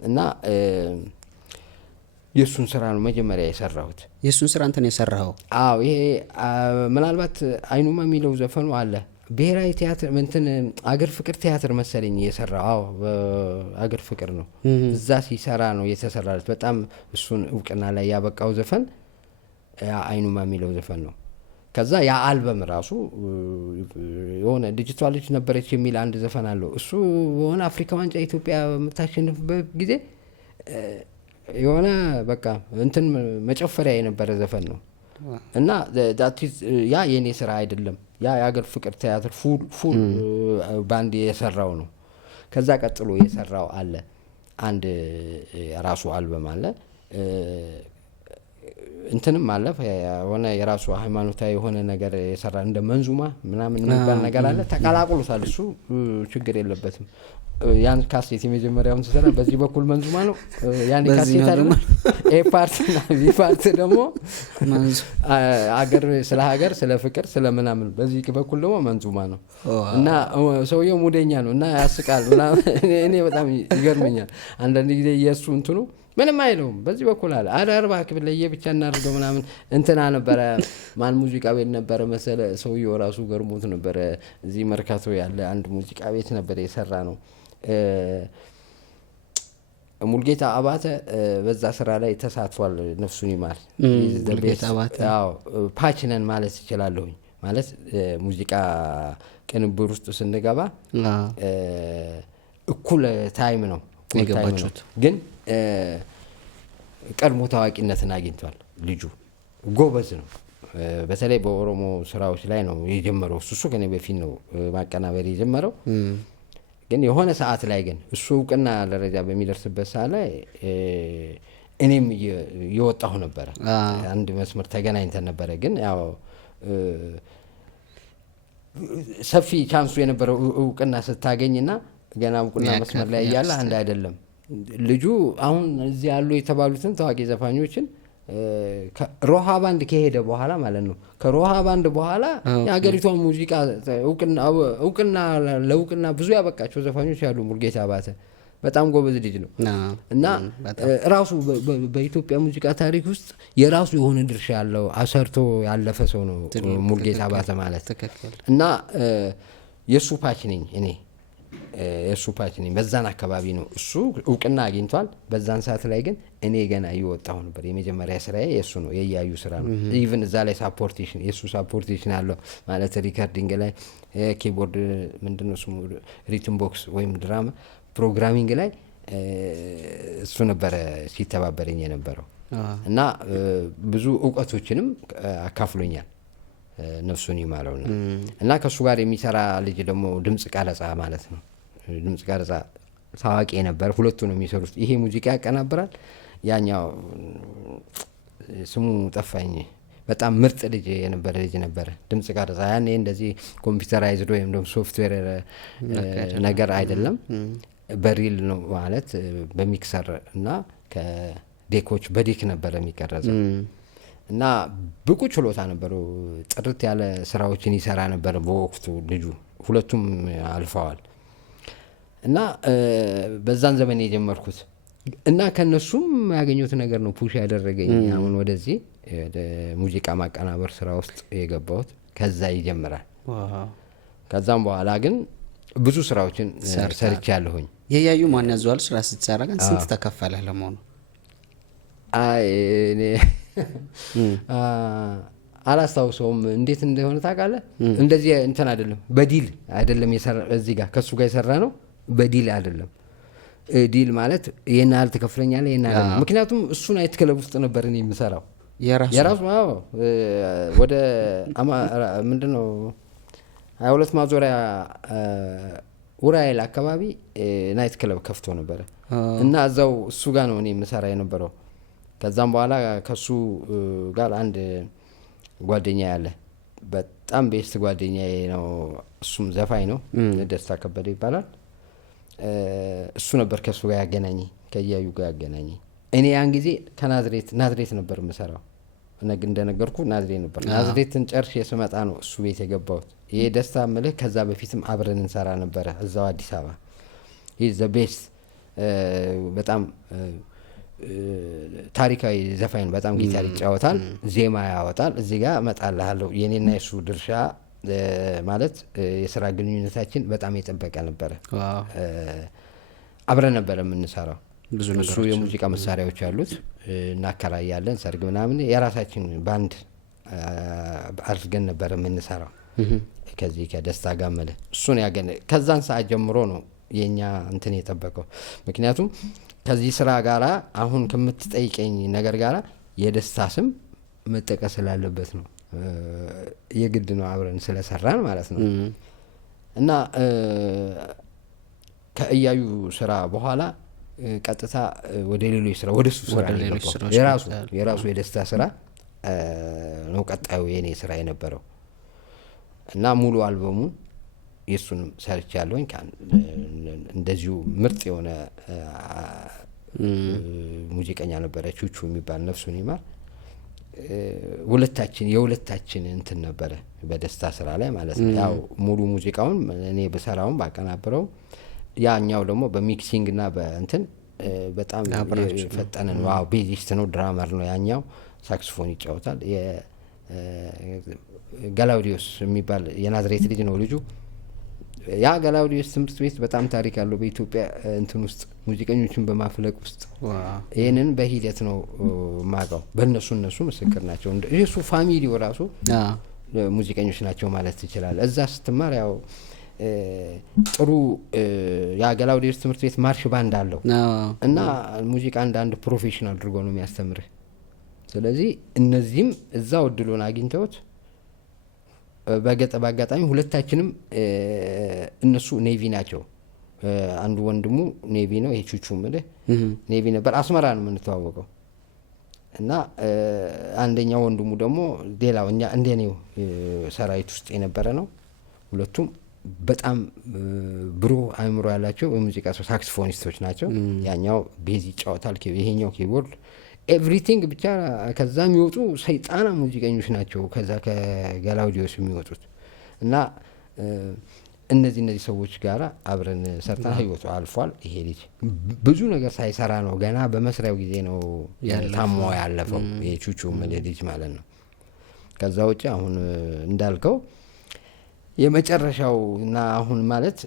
እና የሱን ስራ ነው መጀመሪያ የሰራሁት። የሱን ስራ አንተ ነው የሰራኸው? አዎ። ይሄ ምናልባት አይኑማ የሚለው ዘፈኑ አለ ብሔራዊ ቲያትር እንትን አገር ፍቅር ቲያትር መሰለኝ የሰራው። አዎ አገር ፍቅር ነው። እዛ ሲሰራ ነው የተሰራለት። በጣም እሱን እውቅና ላይ ያበቃው ዘፈን አይኑማ የሚለው ዘፈን ነው። ከዛ ያ አልበም ራሱ የሆነ ልጅቷ ልጅ ነበረች የሚል አንድ ዘፈን አለው። እሱ የሆነ አፍሪካ ዋንጫ ኢትዮጵያ የምታሸንፍበት ጊዜ የሆነ በቃ እንትን መጨፈሪያ የነበረ ዘፈን ነው እና ያ የኔ ስራ አይደለም። ያ የአገር ፍቅር ቲያትር ፉል ባንድ የሰራው ነው። ከዛ ቀጥሎ የሰራው አለ አንድ ራሱ አልበም አለ እንትንም አለ የሆነ የራሱ ሃይማኖታዊ የሆነ ነገር የሰራ እንደ መንዙማ ምናምን የሚባል ነገር አለ። ተቀላቅሎታል። እሱ ችግር የለበትም። ያን ካሴት የመጀመሪያውን ተሰራ በዚህ በኩል መንዙማ ነው። ያን ካሴት አይደለም ፓርትና ፓርት ደግሞ አገር ስለ ሀገር ስለ ፍቅር ስለ ምናምን በዚህ በኩል ደግሞ መንዙማ ነው እና ሰውየው ሙደኛ ነው እና ያስቃል ምናምን። እኔ በጣም ይገርመኛል አንዳንድ ጊዜ የሱ እንትኑ ምንም አይለውም። በዚህ በኩል አለ አዳርባ ክብል ለየብቻ እናድርገው ምናምን እንትና ነበረ ማን ሙዚቃ ቤት ነበረ መሰለ ሰውየው ራሱ ገርሞት ነበረ። እዚህ መርካቶ ያለ አንድ ሙዚቃ ቤት ነበር የሰራ ነው። ሙልጌታ አባተ በዛ ስራ ላይ ተሳትፏል። ነፍሱን ይማር ሙልጌታ አባተ። አዎ ፓችነን ማለት ይችላልሁኝ። ማለት ሙዚቃ ቅንብር ውስጥ ስንገባ እኩል ታይም ነው የገባችሁት። ግን ቀድሞ ታዋቂነትን አግኝቷል። ልጁ ጎበዝ ነው። በተለይ በኦሮሞ ስራዎች ላይ ነው የጀመረው። እሱ ከኔ በፊት ነው ማቀናበር የጀመረው። ግን የሆነ ሰዓት ላይ ግን እሱ እውቅና ደረጃ በሚደርስበት ሰዓት ላይ እኔም እየወጣሁ ነበረ። አንድ መስመር ተገናኝተን ነበረ። ግን ያው ሰፊ ቻንሱ የነበረው እውቅና ስታገኝና ገና እውቅና መስመር ላይ እያለ አንድ አይደለም። ልጁ አሁን እዚህ ያሉ የተባሉትን ታዋቂ ዘፋኞችን ሮሃ ባንድ ከሄደ በኋላ ማለት ነው። ከሮሃ ባንድ በኋላ የሀገሪቷን ሙዚቃ እውቅና ለእውቅና ብዙ ያበቃቸው ዘፋኞች ያሉ ሙልጌታ አባተ በጣም ጎበዝ ልጅ ነው እና ራሱ በኢትዮጵያ ሙዚቃ ታሪክ ውስጥ የራሱ የሆነ ድርሻ ያለው አሰርቶ ያለፈ ሰው ነው ሙልጌታ አባተ ማለት እና የሱ ፓች ነኝ እኔ። የሱ ፓች ነኝ። በዛን አካባቢ ነው እሱ እውቅና አግኝቷል። በዛን ሰዓት ላይ ግን እኔ ገና እየወጣሁ ነበር። የመጀመሪያ ስራዬ የሱ ነው፣ የያዩ ስራ ነው። ኢቭን እዛ ላይ ሳፖርቴሽን የሱ ሳፖርቴሽን አለው ማለት ሪከርዲንግ ላይ ኪቦርድ ምንድነው ስሙ ሪትም ቦክስ ወይም ድራማ ፕሮግራሚንግ ላይ እሱ ነበረ ሲተባበረኝ የነበረው እና ብዙ እውቀቶችንም አካፍሎኛል። ነፍሱን ይማረው ነው እና ከሱ ጋር የሚሰራ ልጅ ደግሞ ድምጽ ቀረጻ ማለት ነው። ድምጽ ቀረጻ ታዋቂ ነበር። ሁለቱ ነው የሚሰሩት። ይሄ ሙዚቃ ያቀናብራል፣ ያኛው ስሙ ጠፋኝ። በጣም ምርጥ ልጅ የነበረ ልጅ ነበረ ድምጽ ቀረጻ። ያኔ እንደዚህ ኮምፒውተራይዝድ ወይም ደግሞ ሶፍትዌር ነገር አይደለም፣ በሪል ነው ማለት በሚክሰር እና ዴኮች በዴክ ነበረ የሚቀረጸው እና ብቁ ችሎታ ነበረው። ጥርት ያለ ስራዎችን ይሰራ ነበር በወቅቱ ልጁ። ሁለቱም አልፈዋል እና በዛን ዘመን የጀመርኩት እና ከነሱም ያገኘሁት ነገር ነው ፑሽ ያደረገኝ አሁን ወደዚህ ሙዚቃ ማቀናበር ስራ ውስጥ የገባሁት። ከዛ ይጀምራል። ከዛም በኋላ ግን ብዙ ስራዎችን ሰርቻለሁኝ። የያዩ ማን ያዘዋል ስራ ስትሰራ ግን ስንት ተከፈለ ለመሆኑ? አይ እኔ አላስታውሰውም እንዴት እንደሆነ ታውቃለህ? እንደዚህ እንትን በዲል አይደለም የሰራ እዚህ ጋር ከሱ ጋር የሰራ ነው። በዲል አይደለም። ዲል ማለት ይሄን ያህል ትከፍለኛለህ ይሄን ያህል። ምክንያቱም እሱ ናይት ክለብ ውስጥ ነበር እኔ የምሰራው የራሱ ወደ ምንድነው 22 ማዞሪያ ኡራኤል አካባቢ ናይት ክለብ ከፍቶ ነበር እና እዛው እሱ ጋር ነው እኔ የምሰራ የነበረው። ከዛም በኋላ ከሱ ጋር አንድ ጓደኛ ያለ በጣም ቤስት ጓደኛዬ ነው። እሱም ዘፋኝ ነው፣ ደስታ ከበደ ይባላል። እሱ ነበር ከሱ ጋር ያገናኘኝ፣ ከያዩ ጋር ያገናኘኝ። እኔ ያን ጊዜ ናዝሬት ነበር የምሰራው። እንደነገርኩ ናዝሬት ነበር። ናዝሬትን ጨርሼ ስመጣ ነው እሱ ቤት የገባሁት። ይሄ ደስታ ምልህ ከዛ በፊትም አብረን እንሰራ ነበረ እዛው አዲስ አበባ። ይህ ዘ ቤስት በጣም ታሪካዊ ዘፋኝ፣ በጣም ጊታር ይጫወታል፣ ዜማ ያወጣል። እዚህ ጋር እመጣልሃለሁ። የኔና የሱ ድርሻ ማለት የስራ ግንኙነታችን በጣም የጠበቀ ነበረ። አብረን ነበረ የምንሰራው። ብዙ እሱ የሙዚቃ መሳሪያዎች ያሉት እናከራያለን፣ ሰርግ ምናምን የራሳችን ባንድ አድርገን ነበረ የምንሰራው። ከዚህ ከደስታ ጋር ማለት እሱን ያገነ ከዛን ሰዓት ጀምሮ ነው የኛ እንትን የጠበቀው። ምክንያቱም ከዚህ ስራ ጋራ አሁን ከምትጠይቀኝ ነገር ጋራ የደስታ ስም መጠቀስ ስላለበት ነው፣ የግድ ነው፣ አብረን ስለሰራን ማለት ነው። እና ከእያዩ ስራ በኋላ ቀጥታ ወደ ሌሎች ስራ ወደ እሱ ስራ የራሱ የደስታ ስራ ነው ቀጣዩ የኔ ስራ የነበረው። እና ሙሉ አልበሙን የሱንም ሰርቻለሁኝ። እንደዚሁ ምርጥ የሆነ ሙዚቀኛ ነበረ ቹቹ የሚባል ነፍሱን ይማር። የሁለታችን እንትን ነበረ በደስታ ስራ ላይ ማለት ነው። ያው ሙሉ ሙዚቃውን እኔ በሰራውን ባቀናብረው፣ ያኛው ደግሞ በሚክሲንግ እና በእንትን በጣም ፈጠነ ነው። ዋው ቤዚስት ነው፣ ድራመር ነው። ያኛው ሳክስፎን ይጫወታል። ገላውዲዮስ የሚባል የናዝሬት ልጅ ነው ልጁ። ያ ገላውዲዮስ ትምህርት ቤት በጣም ታሪክ አለው በኢትዮጵያ እንትን ውስጥ ሙዚቀኞችን በማፍለቅ ውስጥ። ይሄንን በሂደት ነው ማቀው። እነሱ ምስክር ናቸው። እሱ ፋሚሊው ራሱ ሙዚቀኞች ናቸው ማለት ይችላል። እዛ ስትማር ያው ጥሩ ያ ገላውዲዮስ ትምህርት ቤት ማርሽ ባንድ አለው እና ሙዚቃ አንድ ፕሮፌሽናል አድርጎ ነው የሚያስተምርህ። ስለዚህ እነዚህም እዛው እድሉን አግኝተውት በአጋጣሚ ሁለታችንም እነሱ ኔቪ ናቸው። አንዱ ወንድሙ ኔቪ ነው፣ የቹቹ ምልህ ኔቪ ነበር። አስመራ ነው የምንተዋወቀው። እና አንደኛው ወንድሙ ደግሞ ሌላው እኛ እንደኔው ሰራዊት ውስጥ የነበረ ነው። ሁለቱም በጣም ብሩ አእምሮ ያላቸው የሙዚቃ ሳክስፎኒስቶች ናቸው። ያኛው ቤዝ ይጫወታል፣ ይሄኛው ኪቦርድ፣ ኤቭሪቲንግ ብቻ። ከዛ የሚወጡ ሰይጣና ሙዚቀኞች ናቸው ከዛ ከገላውዲዮስ የሚወጡት። እና እነዚህ ሰዎች ጋር አብረን ሰርተን ህይወቱ አልፏል። ይሄ ልጅ ብዙ ነገር ሳይሰራ ነው ገና በመስሪያው ጊዜ ነው ታሞ ያለፈው፣ የቹቹ ልጅ ማለት ነው። ከዛ ውጭ አሁን እንዳልከው የመጨረሻው እና አሁን ማለት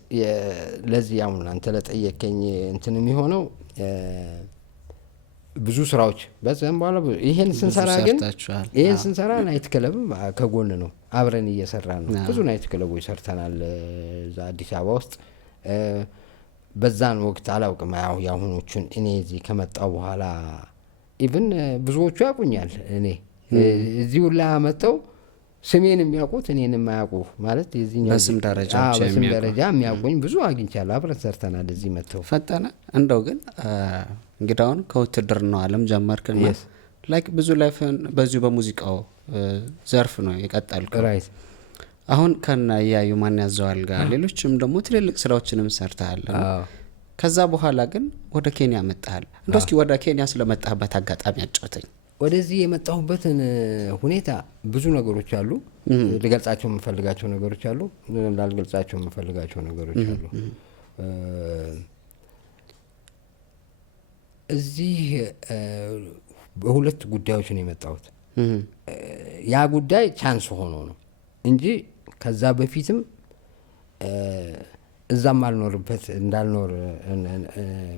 ለዚህ አሁን አንተ ለጠየቀኝ እንትን የሚሆነው ብዙ ስራዎች በዛም በኋላ ይሄን ስንሰራ ናይት ክለብ ከጎን ነው አብረን እየሰራን ነው። ብዙ ናይት ክለቦች ሰርተናል እዛ አዲስ አበባ ውስጥ። በዛን ወቅት አላውቅም ያው ያሁኖቹን እኔ እዚህ ከመጣው በኋላ ኢቭን ብዙዎቹ ያቁኛል። እኔ እዚህ ሁላ መጣው ስሜን የሚያውቁት እኔን የማያውቁ ማለት የዚህኛው በስም ደረጃ የሚያውቁኝ ብዙ አግኝቻለሁ። አብረን ሰርተናል እዚህ መጥተው ፈጠነ። እንደው ግን እንግዳውን ከውትድርናው ዓለም ጀመርክና ላይክ ብዙ ላይፍን በዚሁ በሙዚቃው ዘርፍ ነው የቀጠልከው። ራይት አሁን ከና ያዩ ማን ያዘዋል ጋር ሌሎችም ደግሞ ትልልቅ ስራዎችንም ሰርተሃል። ከዛ በኋላ ግን ወደ ኬንያ መጣሃል። እንደው እስኪ ወደ ኬንያ ስለመጣህበት አጋጣሚ አጫውተኝ። ወደዚህ የመጣሁበትን ሁኔታ ብዙ ነገሮች አሉ። ልገልጻቸው የምፈልጋቸው ነገሮች አሉ፣ ላልገልጻቸው የምፈልጋቸው ነገሮች አሉ። እዚህ በሁለት ጉዳዮች ነው የመጣሁት። ያ ጉዳይ ቻንስ ሆኖ ነው እንጂ ከዛ በፊትም እዛም አልኖርበት እንዳልኖር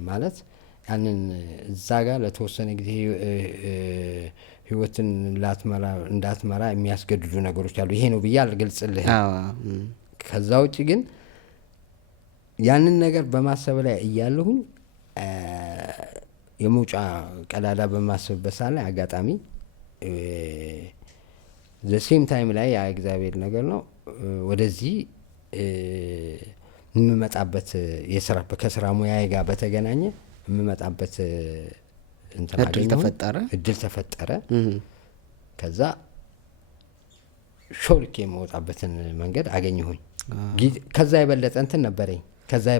ማለት ያንን እዛ ጋር ለተወሰነ ጊዜ ህይወትን እንዳትመራ የሚያስገድዱ ነገሮች አሉ። ይሄ ነው ብዬ አልገልጽልህ። ከዛ ውጭ ግን ያንን ነገር በማሰብ ላይ እያለሁኝ የመውጫ ቀዳዳ በማስብበት ሰዓት ላይ አጋጣሚ ዘሴም ታይም ላይ ያ እግዚአብሔር ነገር ነው ወደዚህ የምመጣበት የስራ ከስራ ሙያዬ ጋር በተገናኘ የምመጣበት እድል ተፈጠረ። ከዛ ሾልክ የመውጣበትን መንገድ አገኘሁኝ። ከዛ የበለጠ እንትን ነበረኝ።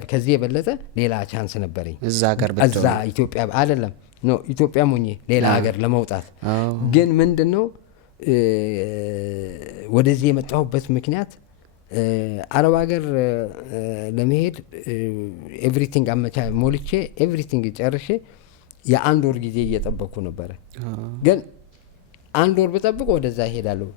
ከዚህ የበለጠ ሌላ ቻንስ ነበረኝ እዛ ኢትዮጵያ አይደለም ነው ኢትዮጵያ ሞኜ ሌላ ሀገር ለመውጣት። ግን ምንድነው ወደዚህ የመጣሁበት ምክንያት አረብ ሀገር ለመሄድ ኤቭሪቲንግ ሞልቼ ኤቭሪቲንግ ጨርሼ የአንድ ወር ጊዜ እየጠበኩ ነበረ። ግን አንድ ወር ብጠብቅ ወደዛ እሄዳለሁ።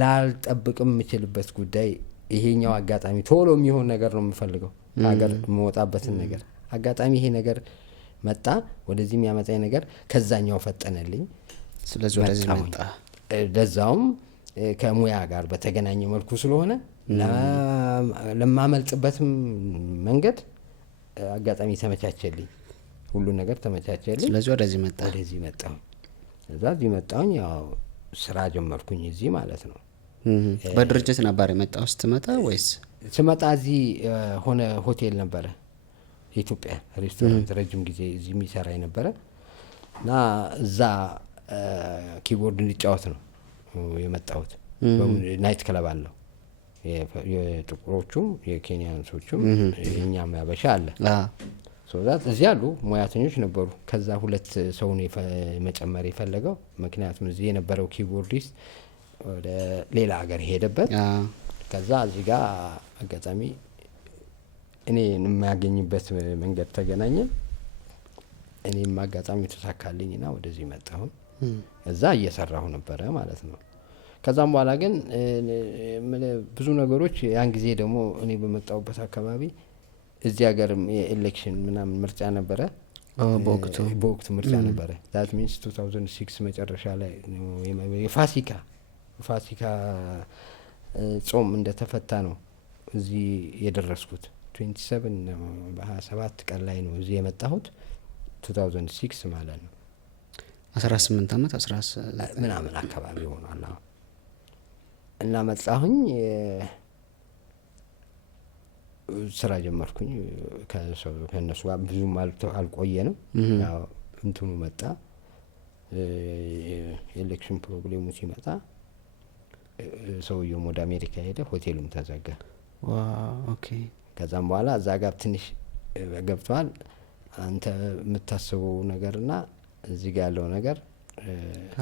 ላልጠብቅም የምችልበት ጉዳይ ይሄኛው አጋጣሚ ቶሎ የሚሆን ነገር ነው የምፈልገው፣ ሀገር የምወጣበትን ነገር አጋጣሚ ይሄ ነገር መጣ። ወደዚህ የሚያመጣኝ ነገር ከዛኛው ፈጠነልኝ። ስለዚህ ወደዚህ መጣ። ለዛውም ከሙያ ጋር በተገናኘ መልኩ ስለሆነ ለማመልጥበትም መንገድ አጋጣሚ ተመቻቸልኝ። ሁሉ ነገር ተመቻቸልኝ። ስለዚህ ወደዚህ መጣሁ። እዚህ መጣሁኝ። ያው ስራ ጀመርኩኝ እዚህ ማለት ነው። በድርጅት ነበር የመጣው ስትመጣ ወይስ? ስመጣ እዚህ ሆነ ሆቴል ነበረ፣ የኢትዮጵያ ሬስቶራንት ረጅም ጊዜ እዚህ የሚሰራ የነበረ እና እዛ ኪቦርድ እንዲጫወት ነው የመጣሁት። ናይት ክለብ አለው፣ የጥቁሮቹም የኬንያኖቹም የኛም ያበሻ አለ። ሶዛት እዚህ ያሉ ሙያተኞች ነበሩ። ከዛ ሁለት ሰው ነው መጨመር የፈለገው። ምክንያቱም እዚህ የነበረው ኪቦርዲስት ወደ ሌላ ሀገር ሄደበት። ከዛ እዚህ ጋር አጋጣሚ እኔ የማያገኝበት መንገድ ተገናኘ። እኔም አጋጣሚ ተሳካልኝና ወደዚህ መጣሁ። እዛ እየሰራሁ ነበረ ማለት ነው። ከዛም በኋላ ግን ብዙ ነገሮች ያን ጊዜ ደግሞ እኔ በመጣሁበት አካባቢ እዚህ ሀገር የኤሌክሽን ምናምን ምርጫ ነበረ። በወቅቱ ምርጫ ነበረ። that means 2006 መጨረሻ ላይ የፋሲካ ጾም እንደተፈታ ነው እዚህ የደረስኩት። 27 ቀን ላይ ነው እዚህ የመጣሁት 2006 ማለት ነው። 18 አመት 18 ምናምን አካባቢ ሆኗል። እና መጣሁኝ፣ ስራ ጀመርኩኝ። ከነሱ ጋር ብዙም አልቆየንም። ያው እንትኑ መጣ፣ የኤሌክሽን ፕሮብሌሙ ሲመጣ ሰውየውም ወደ አሜሪካ ሄደ፣ ሆቴሉም ተዘጋ። ኦኬ። ከዛም በኋላ እዛ ጋር ትንሽ ገብቷል። አንተ የምታስበው ነገርና እዚህ ጋር ያለው ነገር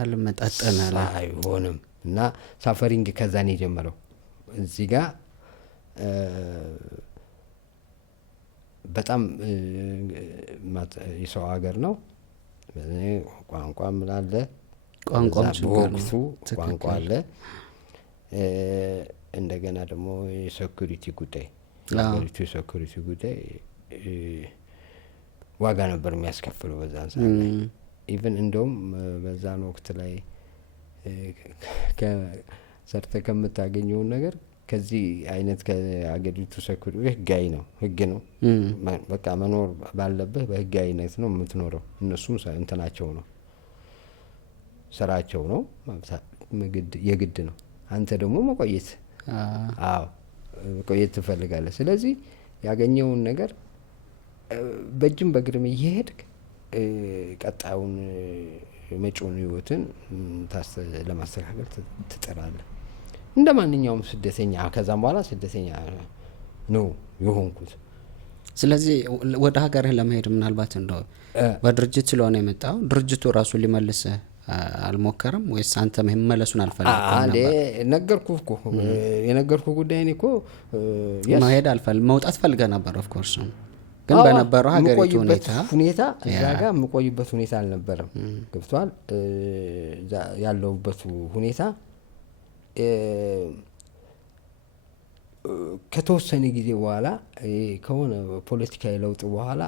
አልመጣጠናል አይሆንም። እና ሳፈሪንግ ከዛ ነው የጀመረው። እዚህ ጋር በጣም የሰው ሀገር ነው። ቋንቋ ምላለ በወቅቱ ቋንቋ አለ። እንደገና ደግሞ የሴኩሪቲ ጉዳይ የሴኩሪቲ ጉዳይ ዋጋ ነበር የሚያስከፍለው በዛን ሰዓት ላይ። ኢቭን እንደውም በዛን ወቅት ላይ ሰርተ ከምታገኘውን ነገር ከዚህ አይነት ከአገሪቱ ሴኩሪቲ ህጋዊ ነው፣ ህግ ነው። በቃ መኖር ባለበት በህጋዊነት ነው የምትኖረው። እነሱም እንትናቸው ነው፣ ስራቸው ነው፣ የግድ ነው። አንተ ደግሞ መቆየት መቆየት ትፈልጋለህ። ስለዚህ ያገኘውን ነገር በእጅም በእግርም እየሄድክ ቀጣዩን መጪውን ህይወትን ለማስተካከል ትጥራለህ እንደ ማንኛውም ስደተኛ። ከዛም በኋላ ስደተኛ ነው የሆንኩት። ስለዚህ ወደ ሀገርህ ለመሄድ ምናልባት እንደው በድርጅት ስለሆነ የመጣው ድርጅቱ ራሱ ሊመልስህ አልሞከረም ወይስ አንተ መመለሱን አልፈለግኩም ነበር? ነገርኩህ እኮ የነገርኩህ ጉዳይ እኔ እኮ መሄድ መውጣት ፈልገህ ነበር። ኦፍ ኮርስ ግን በነበረው ሀገሪቱ ሁኔታ እዛ ጋር የምቆይበት ሁኔታ አልነበረም። ገብቷል። ያለሁበት ሁኔታ ከተወሰነ ጊዜ በኋላ ከሆነ ፖለቲካዊ ለውጥ በኋላ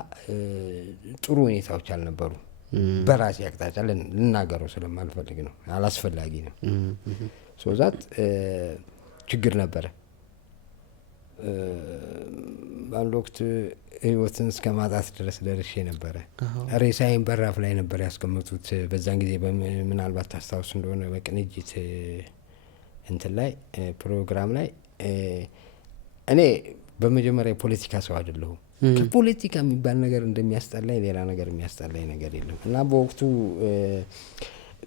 ጥሩ ሁኔታዎች አልነበሩ። በራሴ አቅጣጫ ልናገረው ስለማልፈልግ ነው፣ አላስፈላጊ ነው። ሶዛት ችግር ነበረ። በአንድ ወቅት ህይወትን እስከ ማጣት ድረስ ደርሼ ነበረ። ሬሳዬን በራፍ ላይ ነበር ያስቀመጡት። በዛን ጊዜ ምናልባት ታስታውስ እንደሆነ በቅንጅት እንትን ላይ ፕሮግራም ላይ እኔ በመጀመሪያ የፖለቲካ ሰው አይደለሁም። ከፖለቲካ የሚባል ነገር እንደሚያስጠላኝ ሌላ ነገር የሚያስጠላኝ ነገር የለም። እና በወቅቱ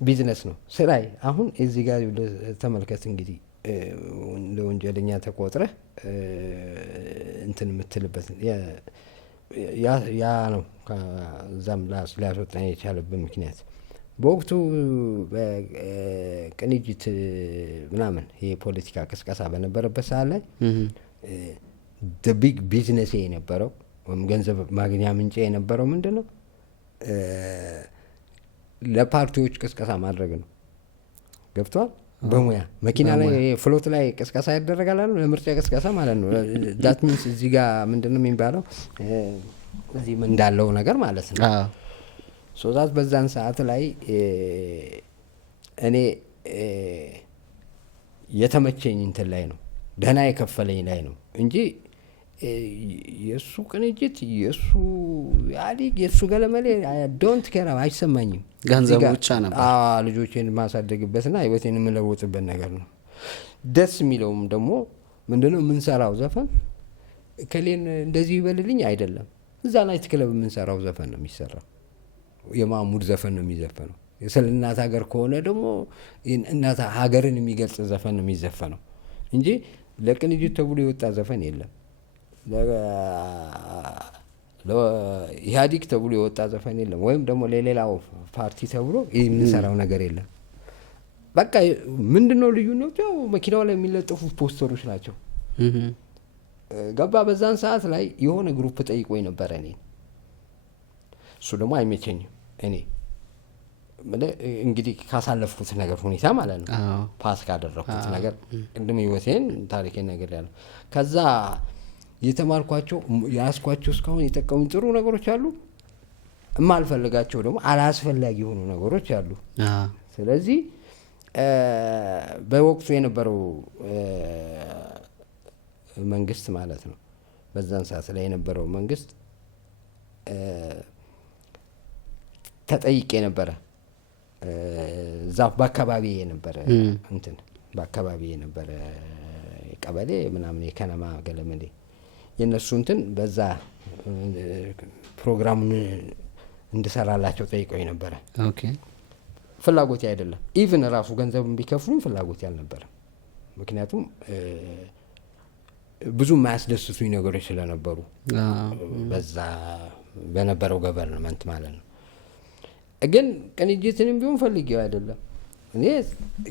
ቢዝነስ ነው ስራዬ። አሁን እዚህ ጋር ተመልከት እንግዲህ ለወንጀለኛ ተቆጥረህ እንትን የምትልበት ያ ነው። ከዛም ሊያስወጣኝ የቻለበት ምክንያት በወቅቱ በቅንጅት ምናምን የፖለቲካ ቅስቀሳ በነበረበት ሰዓት ላይ ቢግ ቢዝነስ የነበረው ወይም ገንዘብ ማግኛ ምንጭ የነበረው ምንድን ነው? ለፓርቲዎች ቅስቀሳ ማድረግ ነው። ገብቷል። በሙያ መኪና ላይ ፍሎት ላይ ቅስቀሳ ያደረጋል አይደል? ለምርጫ ቅስቀሳ ማለት ነው። ዳት ሚንስ እዚህ ጋር ምንድነው የሚባለው እዚህ ምን እንዳለው ነገር ማለት ነው። ሶዛት በዛን ሰዓት ላይ እኔ የተመቸኝ እንትን ላይ ነው፣ ደህና የከፈለኝ ላይ ነው እንጂ የሱ ቅንጅት የሱ ያሊግ የሱ ገለመሌ ዶንት ኬር አይሰማኝም። ገንዘቡ ብቻ ነበር ልጆቼን ማሳደግበትና ህይወቴን የምለውጥበት ነገር ነው። ደስ የሚለውም ደግሞ ምንድነው የምንሰራው ዘፈን ከሌን እንደዚህ ይበልልኝ አይደለም። እዛ ናይት ክለብ የምንሰራው ዘፈን ነው የሚሰራው፣ የማሙድ ዘፈን ነው የሚዘፈነው። ስለ እናት ሀገር ከሆነ ደግሞ እናት ሀገርን የሚገልጽ ዘፈን ነው የሚዘፈነው እንጂ ለቅንጅት ተብሎ የወጣ ዘፈን የለም። ለኢህአዲግ ተብሎ የወጣ ዘፈን የለም። ወይም ደግሞ ለሌላው ፓርቲ ተብሎ የምንሰራው ነገር የለም። በቃ ምንድነው ልዩነቱ? ያው መኪናው ላይ የሚለጠፉ ፖስተሮች ናቸው። ገባ። በዛን ሰዓት ላይ የሆነ ግሩፕ ጠይቆኝ ነበር እኔ። እሱ ደግሞ አይመቸኝም። እኔ እንግዲህ ካሳለፍኩት ነገር ሁኔታ ማለት ነው፣ ፓስ ካደረኩት ነገር ቅድም ህይወቴን ታሪኬን ነገር ያለው ከዛ የተማርኳቸው ያስኳቸው እስካሁን የጠቀሙኝ ጥሩ ነገሮች አሉ። የማልፈልጋቸው ደግሞ አላስፈላጊ የሆኑ ነገሮች አሉ። ስለዚህ በወቅቱ የነበረው መንግስት ማለት ነው፣ በዛን ሰዓት ላይ የነበረው መንግስት ተጠይቄ ነበረ። ዛፍ በአካባቢ የነበረ እንትን በአካባቢ የነበረ ቀበሌ ምናምን የከነማ ገለመሌ የነሱ እንትን በዛ ፕሮግራሙን እንድሰራላቸው ጠይቀው ነበረ። ኦኬ ፍላጎቴ አይደለም። ኢቭን ራሱ ገንዘብን ቢከፍሉኝ ፍላጎቴ አልነበረም። ምክንያቱም ብዙ የማያስደስቱኝ ነገሮች ስለነበሩ በዛ በነበረው ገቨርንመንት ማለት ነው። ግን ቅንጅትንም ቢሆን ፈልጌው አይደለም። እኔ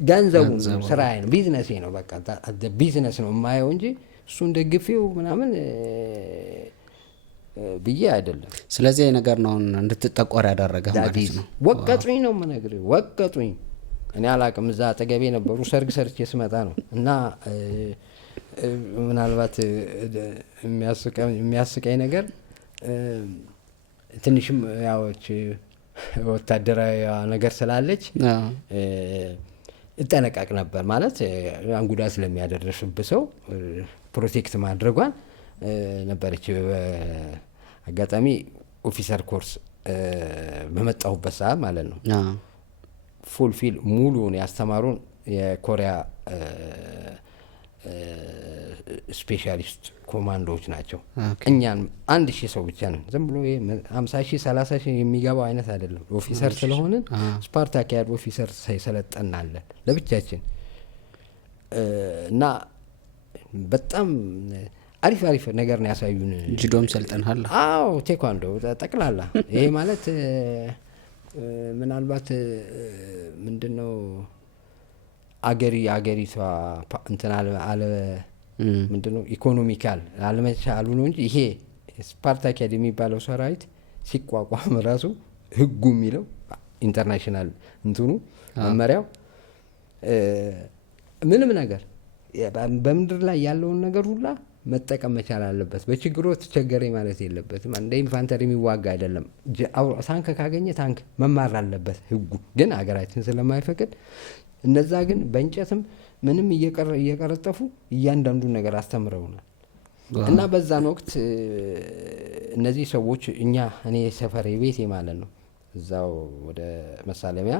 ገንዘቡ ስራዬ ነው፣ ቢዝነሴ ነው። በቃ ቢዝነስ ነው የማየው እንጂ እሱን ደግፌው ምናምን ብዬ አይደለም። ስለዚህ ነገር ነው እንድትጠቆር ያደረገ ማለት ነው። ወቀጡኝ ነው የምነግርህ፣ ወቀጡኝ። እኔ አላቅም። እዛ አጠገቤ ነበሩ። ሰርግ ሰርቼ ስመጣ ነው እና ምናልባት የሚያስቀኝ ነገር ትንሽም ያዎች ወታደራዊ ነገር ስላለች እጠነቀቅ ነበር ማለት አንጉዳት ስለሚያደርሽብህ ሰው ፕሮቴክት ማድረጓን ነበረች። አጋጣሚ ኦፊሰር ኮርስ በመጣሁበት ሰዓት ማለት ነው ፉልፊል ሙሉን ያስተማሩን የኮሪያ ስፔሻሊስት ኮማንዶዎች ናቸው። እኛን 1000 ሰው ብቻ ነን። ዝም ብሎ 50,000 30,000 የሚገባው አይነት አይደለም። ኦፊሰር ስለሆንን ስፓርታክ ያድ ኦፊሰር ሳይሰለጠናለን ለብቻችን እና በጣም አሪፍ ነገር ነው ያሳዩን። ጁዶም ሰልጠናል? አዎ ቴኳንዶ ጠቅላላ። ይሄ ማለት ምናልባት ምንድነው አገሪቷ እንትን አለ ምንድነው ኢኮኖሚካል አለመቻሉ ነው እንጂ ይሄ ስፓርታኪያድ የሚባለው ሰራዊት ሲቋቋም ራሱ ህጉ የሚለው ኢንተርናሽናል እንትኑ መመሪያው ምንም ነገር በምድር ላይ ያለውን ነገር ሁላ መጠቀም መቻል አለበት። በችግሩ ተቸገረ ማለት የለበትም። እንደ ኢንፋንተሪ የሚዋጋ አይደለም። ታንክ ካገኘ ታንክ መማር አለበት ህጉ። ግን አገራችን ስለማይፈቅድ እነዛ ግን በእንጨትም ምንም እየቀረጠፉ እያንዳንዱን ነገር አስተምረውናል። እና በዛን ወቅት እነዚህ ሰዎች እኔ ሰፈሬ ቤቴ ማለት ነው እዛው ወደ መሳለሚያ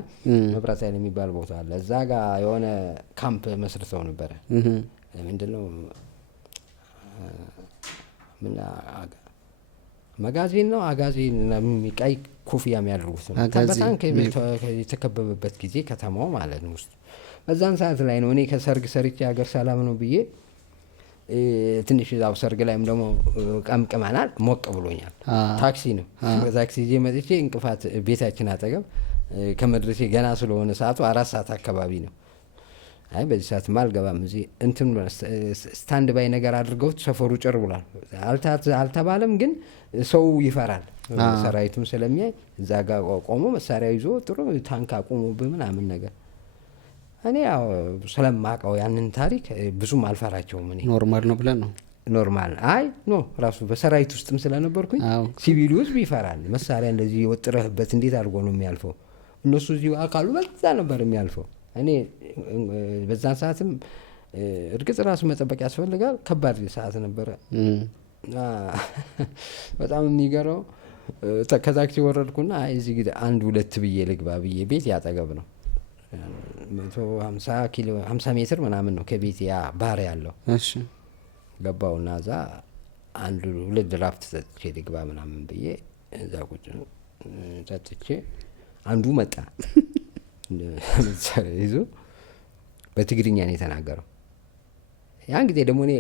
መብራት ኃይል የሚባል ቦታ አለ። እዛ ጋር የሆነ ካምፕ መስርተው ነበረ። ምንድነው መጋዚን ነው አጋዚን ቀይ ኮፍያ የሚያደርጉት ነው። በጣም የተከበበበት ጊዜ ከተማው ማለት ነው ውስጥ በዛን ሰዓት ላይ ነው እኔ ከሰርግ ሰርቼ ሀገር ሰላም ነው ብዬ ትንሽ እዛው ሰርግ ላይም ደግሞ ቀምቅመናል። ሞቅ ብሎኛል። ታክሲ ነው በታክሲ ይዤ መጥቼ እንቅፋት ቤታችን አጠገብ ከመድረሴ ገና ስለሆነ ሰዓቱ 4 ሰዓት አካባቢ ነው። አይ በዚህ ሰዓት ማልገባም እዚህ እንትን ስታንድ ባይ ነገር አድርገውት ሰፈሩ ጭር ብሏል። አልተባለም ግን ሰው ይፈራል። ሰራዊቱም ስለሚያይ እዛ ጋር ቆሞ መሳሪያ ይዞ ጥሩ ታንክ አቆሙብህ ምናምን ነገር እኔ ያው ስለማውቀው ያንን ታሪክ ብዙም አልፈራቸውም። እኔ ኖርማል ነው ብለን ነው ኖርማል ራሱ በሰራዊት ውስጥም ስለነበርኩኝ ሲቪል ውስጥ ይፈራል። መሳሪያ እንደዚህ ወጥረህበት እንዴት አድርጎ ነው የሚያልፈው? እነሱ እዚህ አካሉ በዛ ነበር የሚያልፈው። እኔ በዛን ሰዓትም እርግጥ ራሱ መጠበቅ ያስፈልጋል። ከባድ ሰዓት ነበረ። በጣም የሚገርመው ከታክሲ ወረድኩና እዚህ ግድ 1-2 ብዬ ልግባ ብዬ ቤት ያጠገብ ነው 150 ሜትር ምናምን ነው ከቤት ያ ባር ያለው። እሺ ገባውና እዛ 1-2 ድራፍት ጠጥቼ ልግባ ምናምን ብዬ እዛ ቁጭ ጠጥቼ አንዱ መጣ ይዞ በትግርኛ ነው የተናገረው። ያን ጊዜ ደግሞ እኔ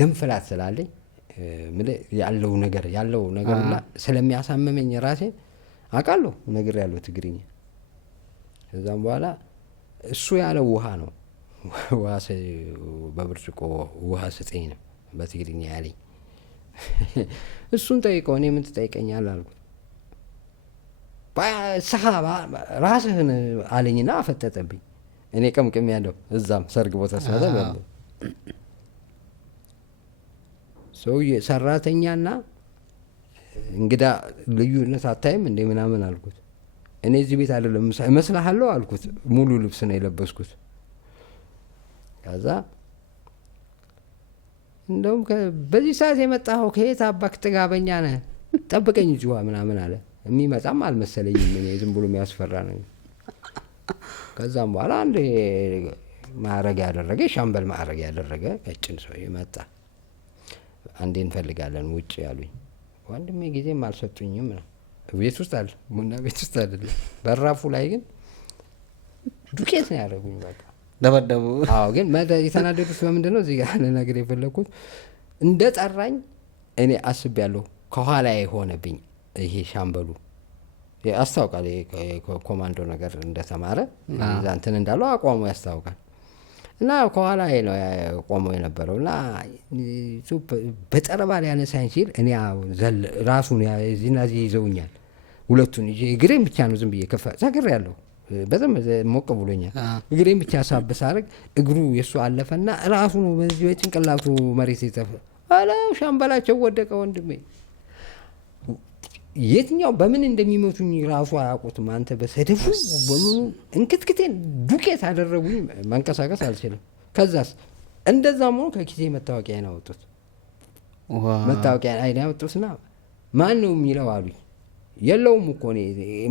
ደም ፍላት ስላለኝ ያለው ነገር ሁላ ስለሚያሳመመኝ ራሴን አውቃለሁ ነገር ያለው ትግርኛ። ከዛም በኋላ እሱ ያለው ውሃ ነው በብርጭቆ ውሃ ስጠኝ ነው በትግርኛ ያለኝ። እሱን ጠይቀው እኔ ምን ትጠይቀኛለህ አልኩት። ሰሃባ ራስህን አለኝና አፈጠጠብኝ። እኔ ቀምቅም ያለው እዛም ሰርግ ቦታ ሰዓት ያለው ሰውዬ ሰራተኛና እንግዳ ልዩነት አታይም እንደ ምናምን አልኩት። እኔ እዚህ ቤት አይደለም እመስልሃለሁ አልኩት። ሙሉ ልብስ ነው የለበስኩት። ከዛ እንደውም በዚህ ሰዓት የመጣኸው ከየት አባክ ጥጋበኛ ነህ ጠብቀኝ ጅዋ ምናምን አለ። የሚመጣም አልመሰለኝም። እኔ ዝም ብሎ የሚያስፈራ ነው። ከዛም በኋላ አንድ ማዕረግ ያደረገ ሻምበል ማዕረግ ያደረገ ቀጭን ሰው መጣ። አንዴ እንፈልጋለን ውጭ ያሉኝ። ወንድሜ ጊዜም አልሰጡኝም ነው። ቤት ውስጥ አለ ቡና ቤት ውስጥ አይደለም። በራፉ ላይ ግን ዱቄት ነው ያደረጉኝ። በቃ ደበደቡ። አዎ ግን የተናደዱት በምንድነው እዚህ ጋር ለነገር የፈለኩት እንደ ጠራኝ እኔ አስቤያለሁ። ከኋላ የሆነብኝ ይሄ ሻምበሉ ያስታውቃል። ኮማንዶ ነገር እንደተማረ እዛ እንትን እንዳለው አቋሙ ያስታውቃል። እና ከኋላ ነው ቆሞ የነበረው እና በጠረባ ላይ ያነሳኝ ሲል እኔ ራሱን እዚህ ይዘውኛል። ሁለቱን እግሬን ብቻ ነው ዝም ብዬ ሰግር ያለው በጣም ሞቅ ብሎኛል። እግሬን ብቻ ሳብስ አድርግ እግሩ የሱ አለፈና ራሱ ነው በዚህ በጭንቅላቱ መሬት የተፈ አላ ሻምበላቸው ወደቀ። ወንድሜ የትኛው በምን እንደሚመቱኝ ራሱ አያውቁትም። አንተ በሰደፉ በምኑ እንክትክቴን ዱቄት አደረጉኝ። መንቀሳቀስ አልችልም። ከዛስ እንደዛም ሆኖ ከኪሴ መታወቂያ ያወጡት መታወቂያ አይና ያወጡትና ማን ነው የሚለው አሉኝ። የለውም እኮ እኔ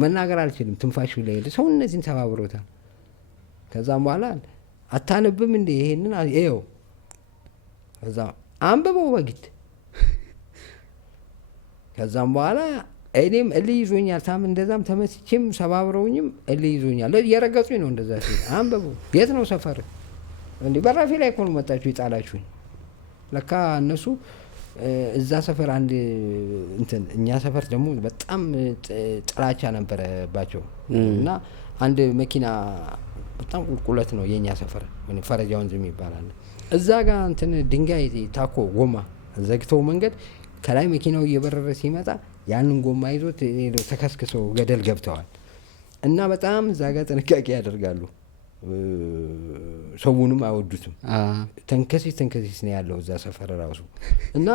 መናገር አልችልም። ትንፋሽ ላይ ሰው እነዚህን ተባብሮታል። ከዛም በኋላ አታነብም እንዴ ይሄንን ይኸው ከዛ አንብበው በግድ ከዛም በኋላ እኔም እልህ ይዞኛል። እንደዛም ተመስቼም ሰባብረውኝም እልህ ይዞኛል። እየረገጡኝ ነው እንደዛ ሲል አንብበው የት ነው ሰፈር እንዴ በራፊ ላይ እኮ ነው መጣችሁ ይጣላችሁኝ ለካ እነሱ እዛ ሰፈር አንድ እንትን እኛ ሰፈር ደግሞ በጣም ጥላቻ ነበረባቸው እና አንድ መኪና በጣም ቁልቁለት ነው የኛ ሰፈር ፈረጃ ወንዝ የሚባል እዛ ጋር እንትን ድንጋይ ታኮ ጎማ ዘግተው መንገድ ከላይ መኪናው እየበረረ ሲመጣ ያንን ጎማ ይዞት ተከስክሰው ገደል ገብተዋል እና በጣም እዛ ጋር ጥንቃቄ ያደርጋሉ። ሰውንም አይወዱትም። ተንከሲስ ነው ያለው እዛ ሰፈር ራሱ እና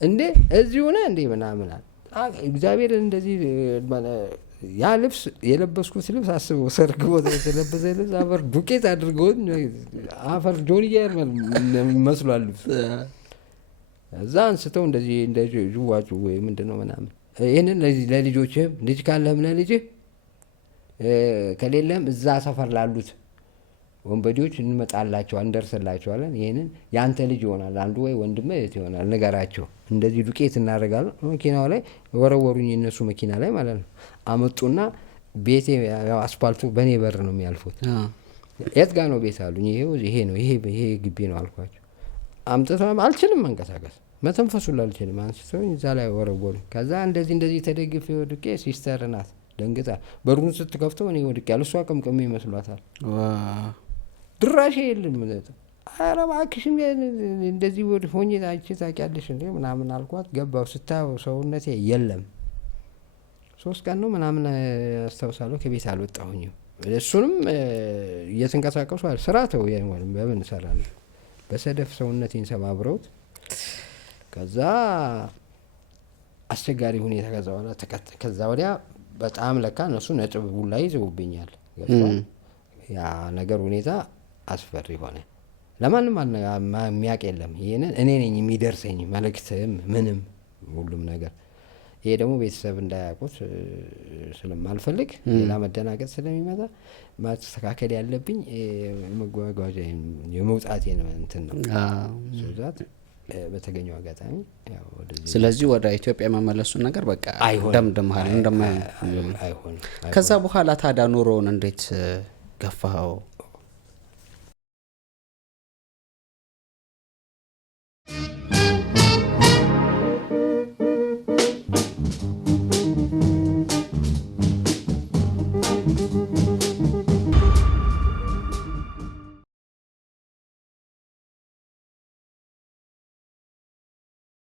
እንዴ እዚህ ሆነ እንዴ ምናምን እግዚአብሔር እንደዚህ ያ ልብስ የለበስኩት ልብስ አስበው ሰርግ ቦታ የተለበሰ ልብስ አፈር ዱቄት አድርገውን አፈር ጆንያ መስሏል ልብስ እዛ አንስተው እንደዚህ ጅዋጩ ወይ ምንድነው ምናምን ይሄንን ለልጆችህ ልጅ ካለህም ለልጅህ ከሌለም እዛ ሰፈር ላሉት ወንበዴዎች እንመጣላቸው እንደርሰላቸዋለን ይሄንን ያንተ ልጅ ይሆናል አንዱ ወይ ወንድም እህት ይሆናል ነገራቸው እንደዚህ ዱቄት እናደርጋለን መኪናው ላይ ወረወሩኝ እነሱ መኪና ላይ ማለት ነው አመጡና ቤቴ ያው አስፋልቱ በኔ በር ነው የሚያልፉት የት ጋር ነው ቤት አሉኝ ይሄ ነው ይሄ ግቢ ነው አልኳቸው አምጥተው አልችልም መንቀሳቀስ መተንፈሱ አልችልም አንስተውኝ እዛ ላይ ወረወሩኝ ከዛ እንደዚህ ተደግፌ ወድቄ ሲስተር ናት ደንግጣ በሩን ስትከፍተው እኔ ወድቄያለሁ እሷ ቀምቀም ይመስሏታል ድራሽ የለም ማለት ኧረ እባክሽ እንደዚህ ወድ ሆኜ ታውቂያለሽ እንዴ ምናምን አልኳት ገባው ስታው ሰውነቴ የለም 3 ቀን ነው ምናምን አስተውሳለሁ ከቤት አልወጣሁኝም እሱንም እየተንቀሳቀሱ ስራ ተው ያንወልም በምን ሰራለሁ በሰደፍ ሰውነቴን ሰባብረውት ከዛ አስቸጋሪ ሁኔታ ከዛ ወዲያ በጣም ለካ እነሱ ነጥብ ሁላ ይዘውብኛል ያ ነገር ሁኔታ አስፈሪ ሆነ ለማንም የሚያውቅ የለም ይሄንን እኔ ነኝ የሚደርሰኝ መልእክትም ምንም ሁሉም ነገር ይሄ ደግሞ ቤተሰብ እንዳያውቁት ስለማልፈልግ ሌላ መደናገጥ ስለሚመጣ ማስተካከል ያለብኝ መጓጓዣ የመውጣቴን እንትን ነው ስለዚህ በተገኘው አጋጣሚ ያው ወደዚህ ስለዚህ ወደ ኢትዮጵያ መመለሱን ነገር በቃ ደምደምሃል እንደማይሆን አይሆን ከዛ በኋላ ታዲያ ኑሮውን እንዴት ገፋው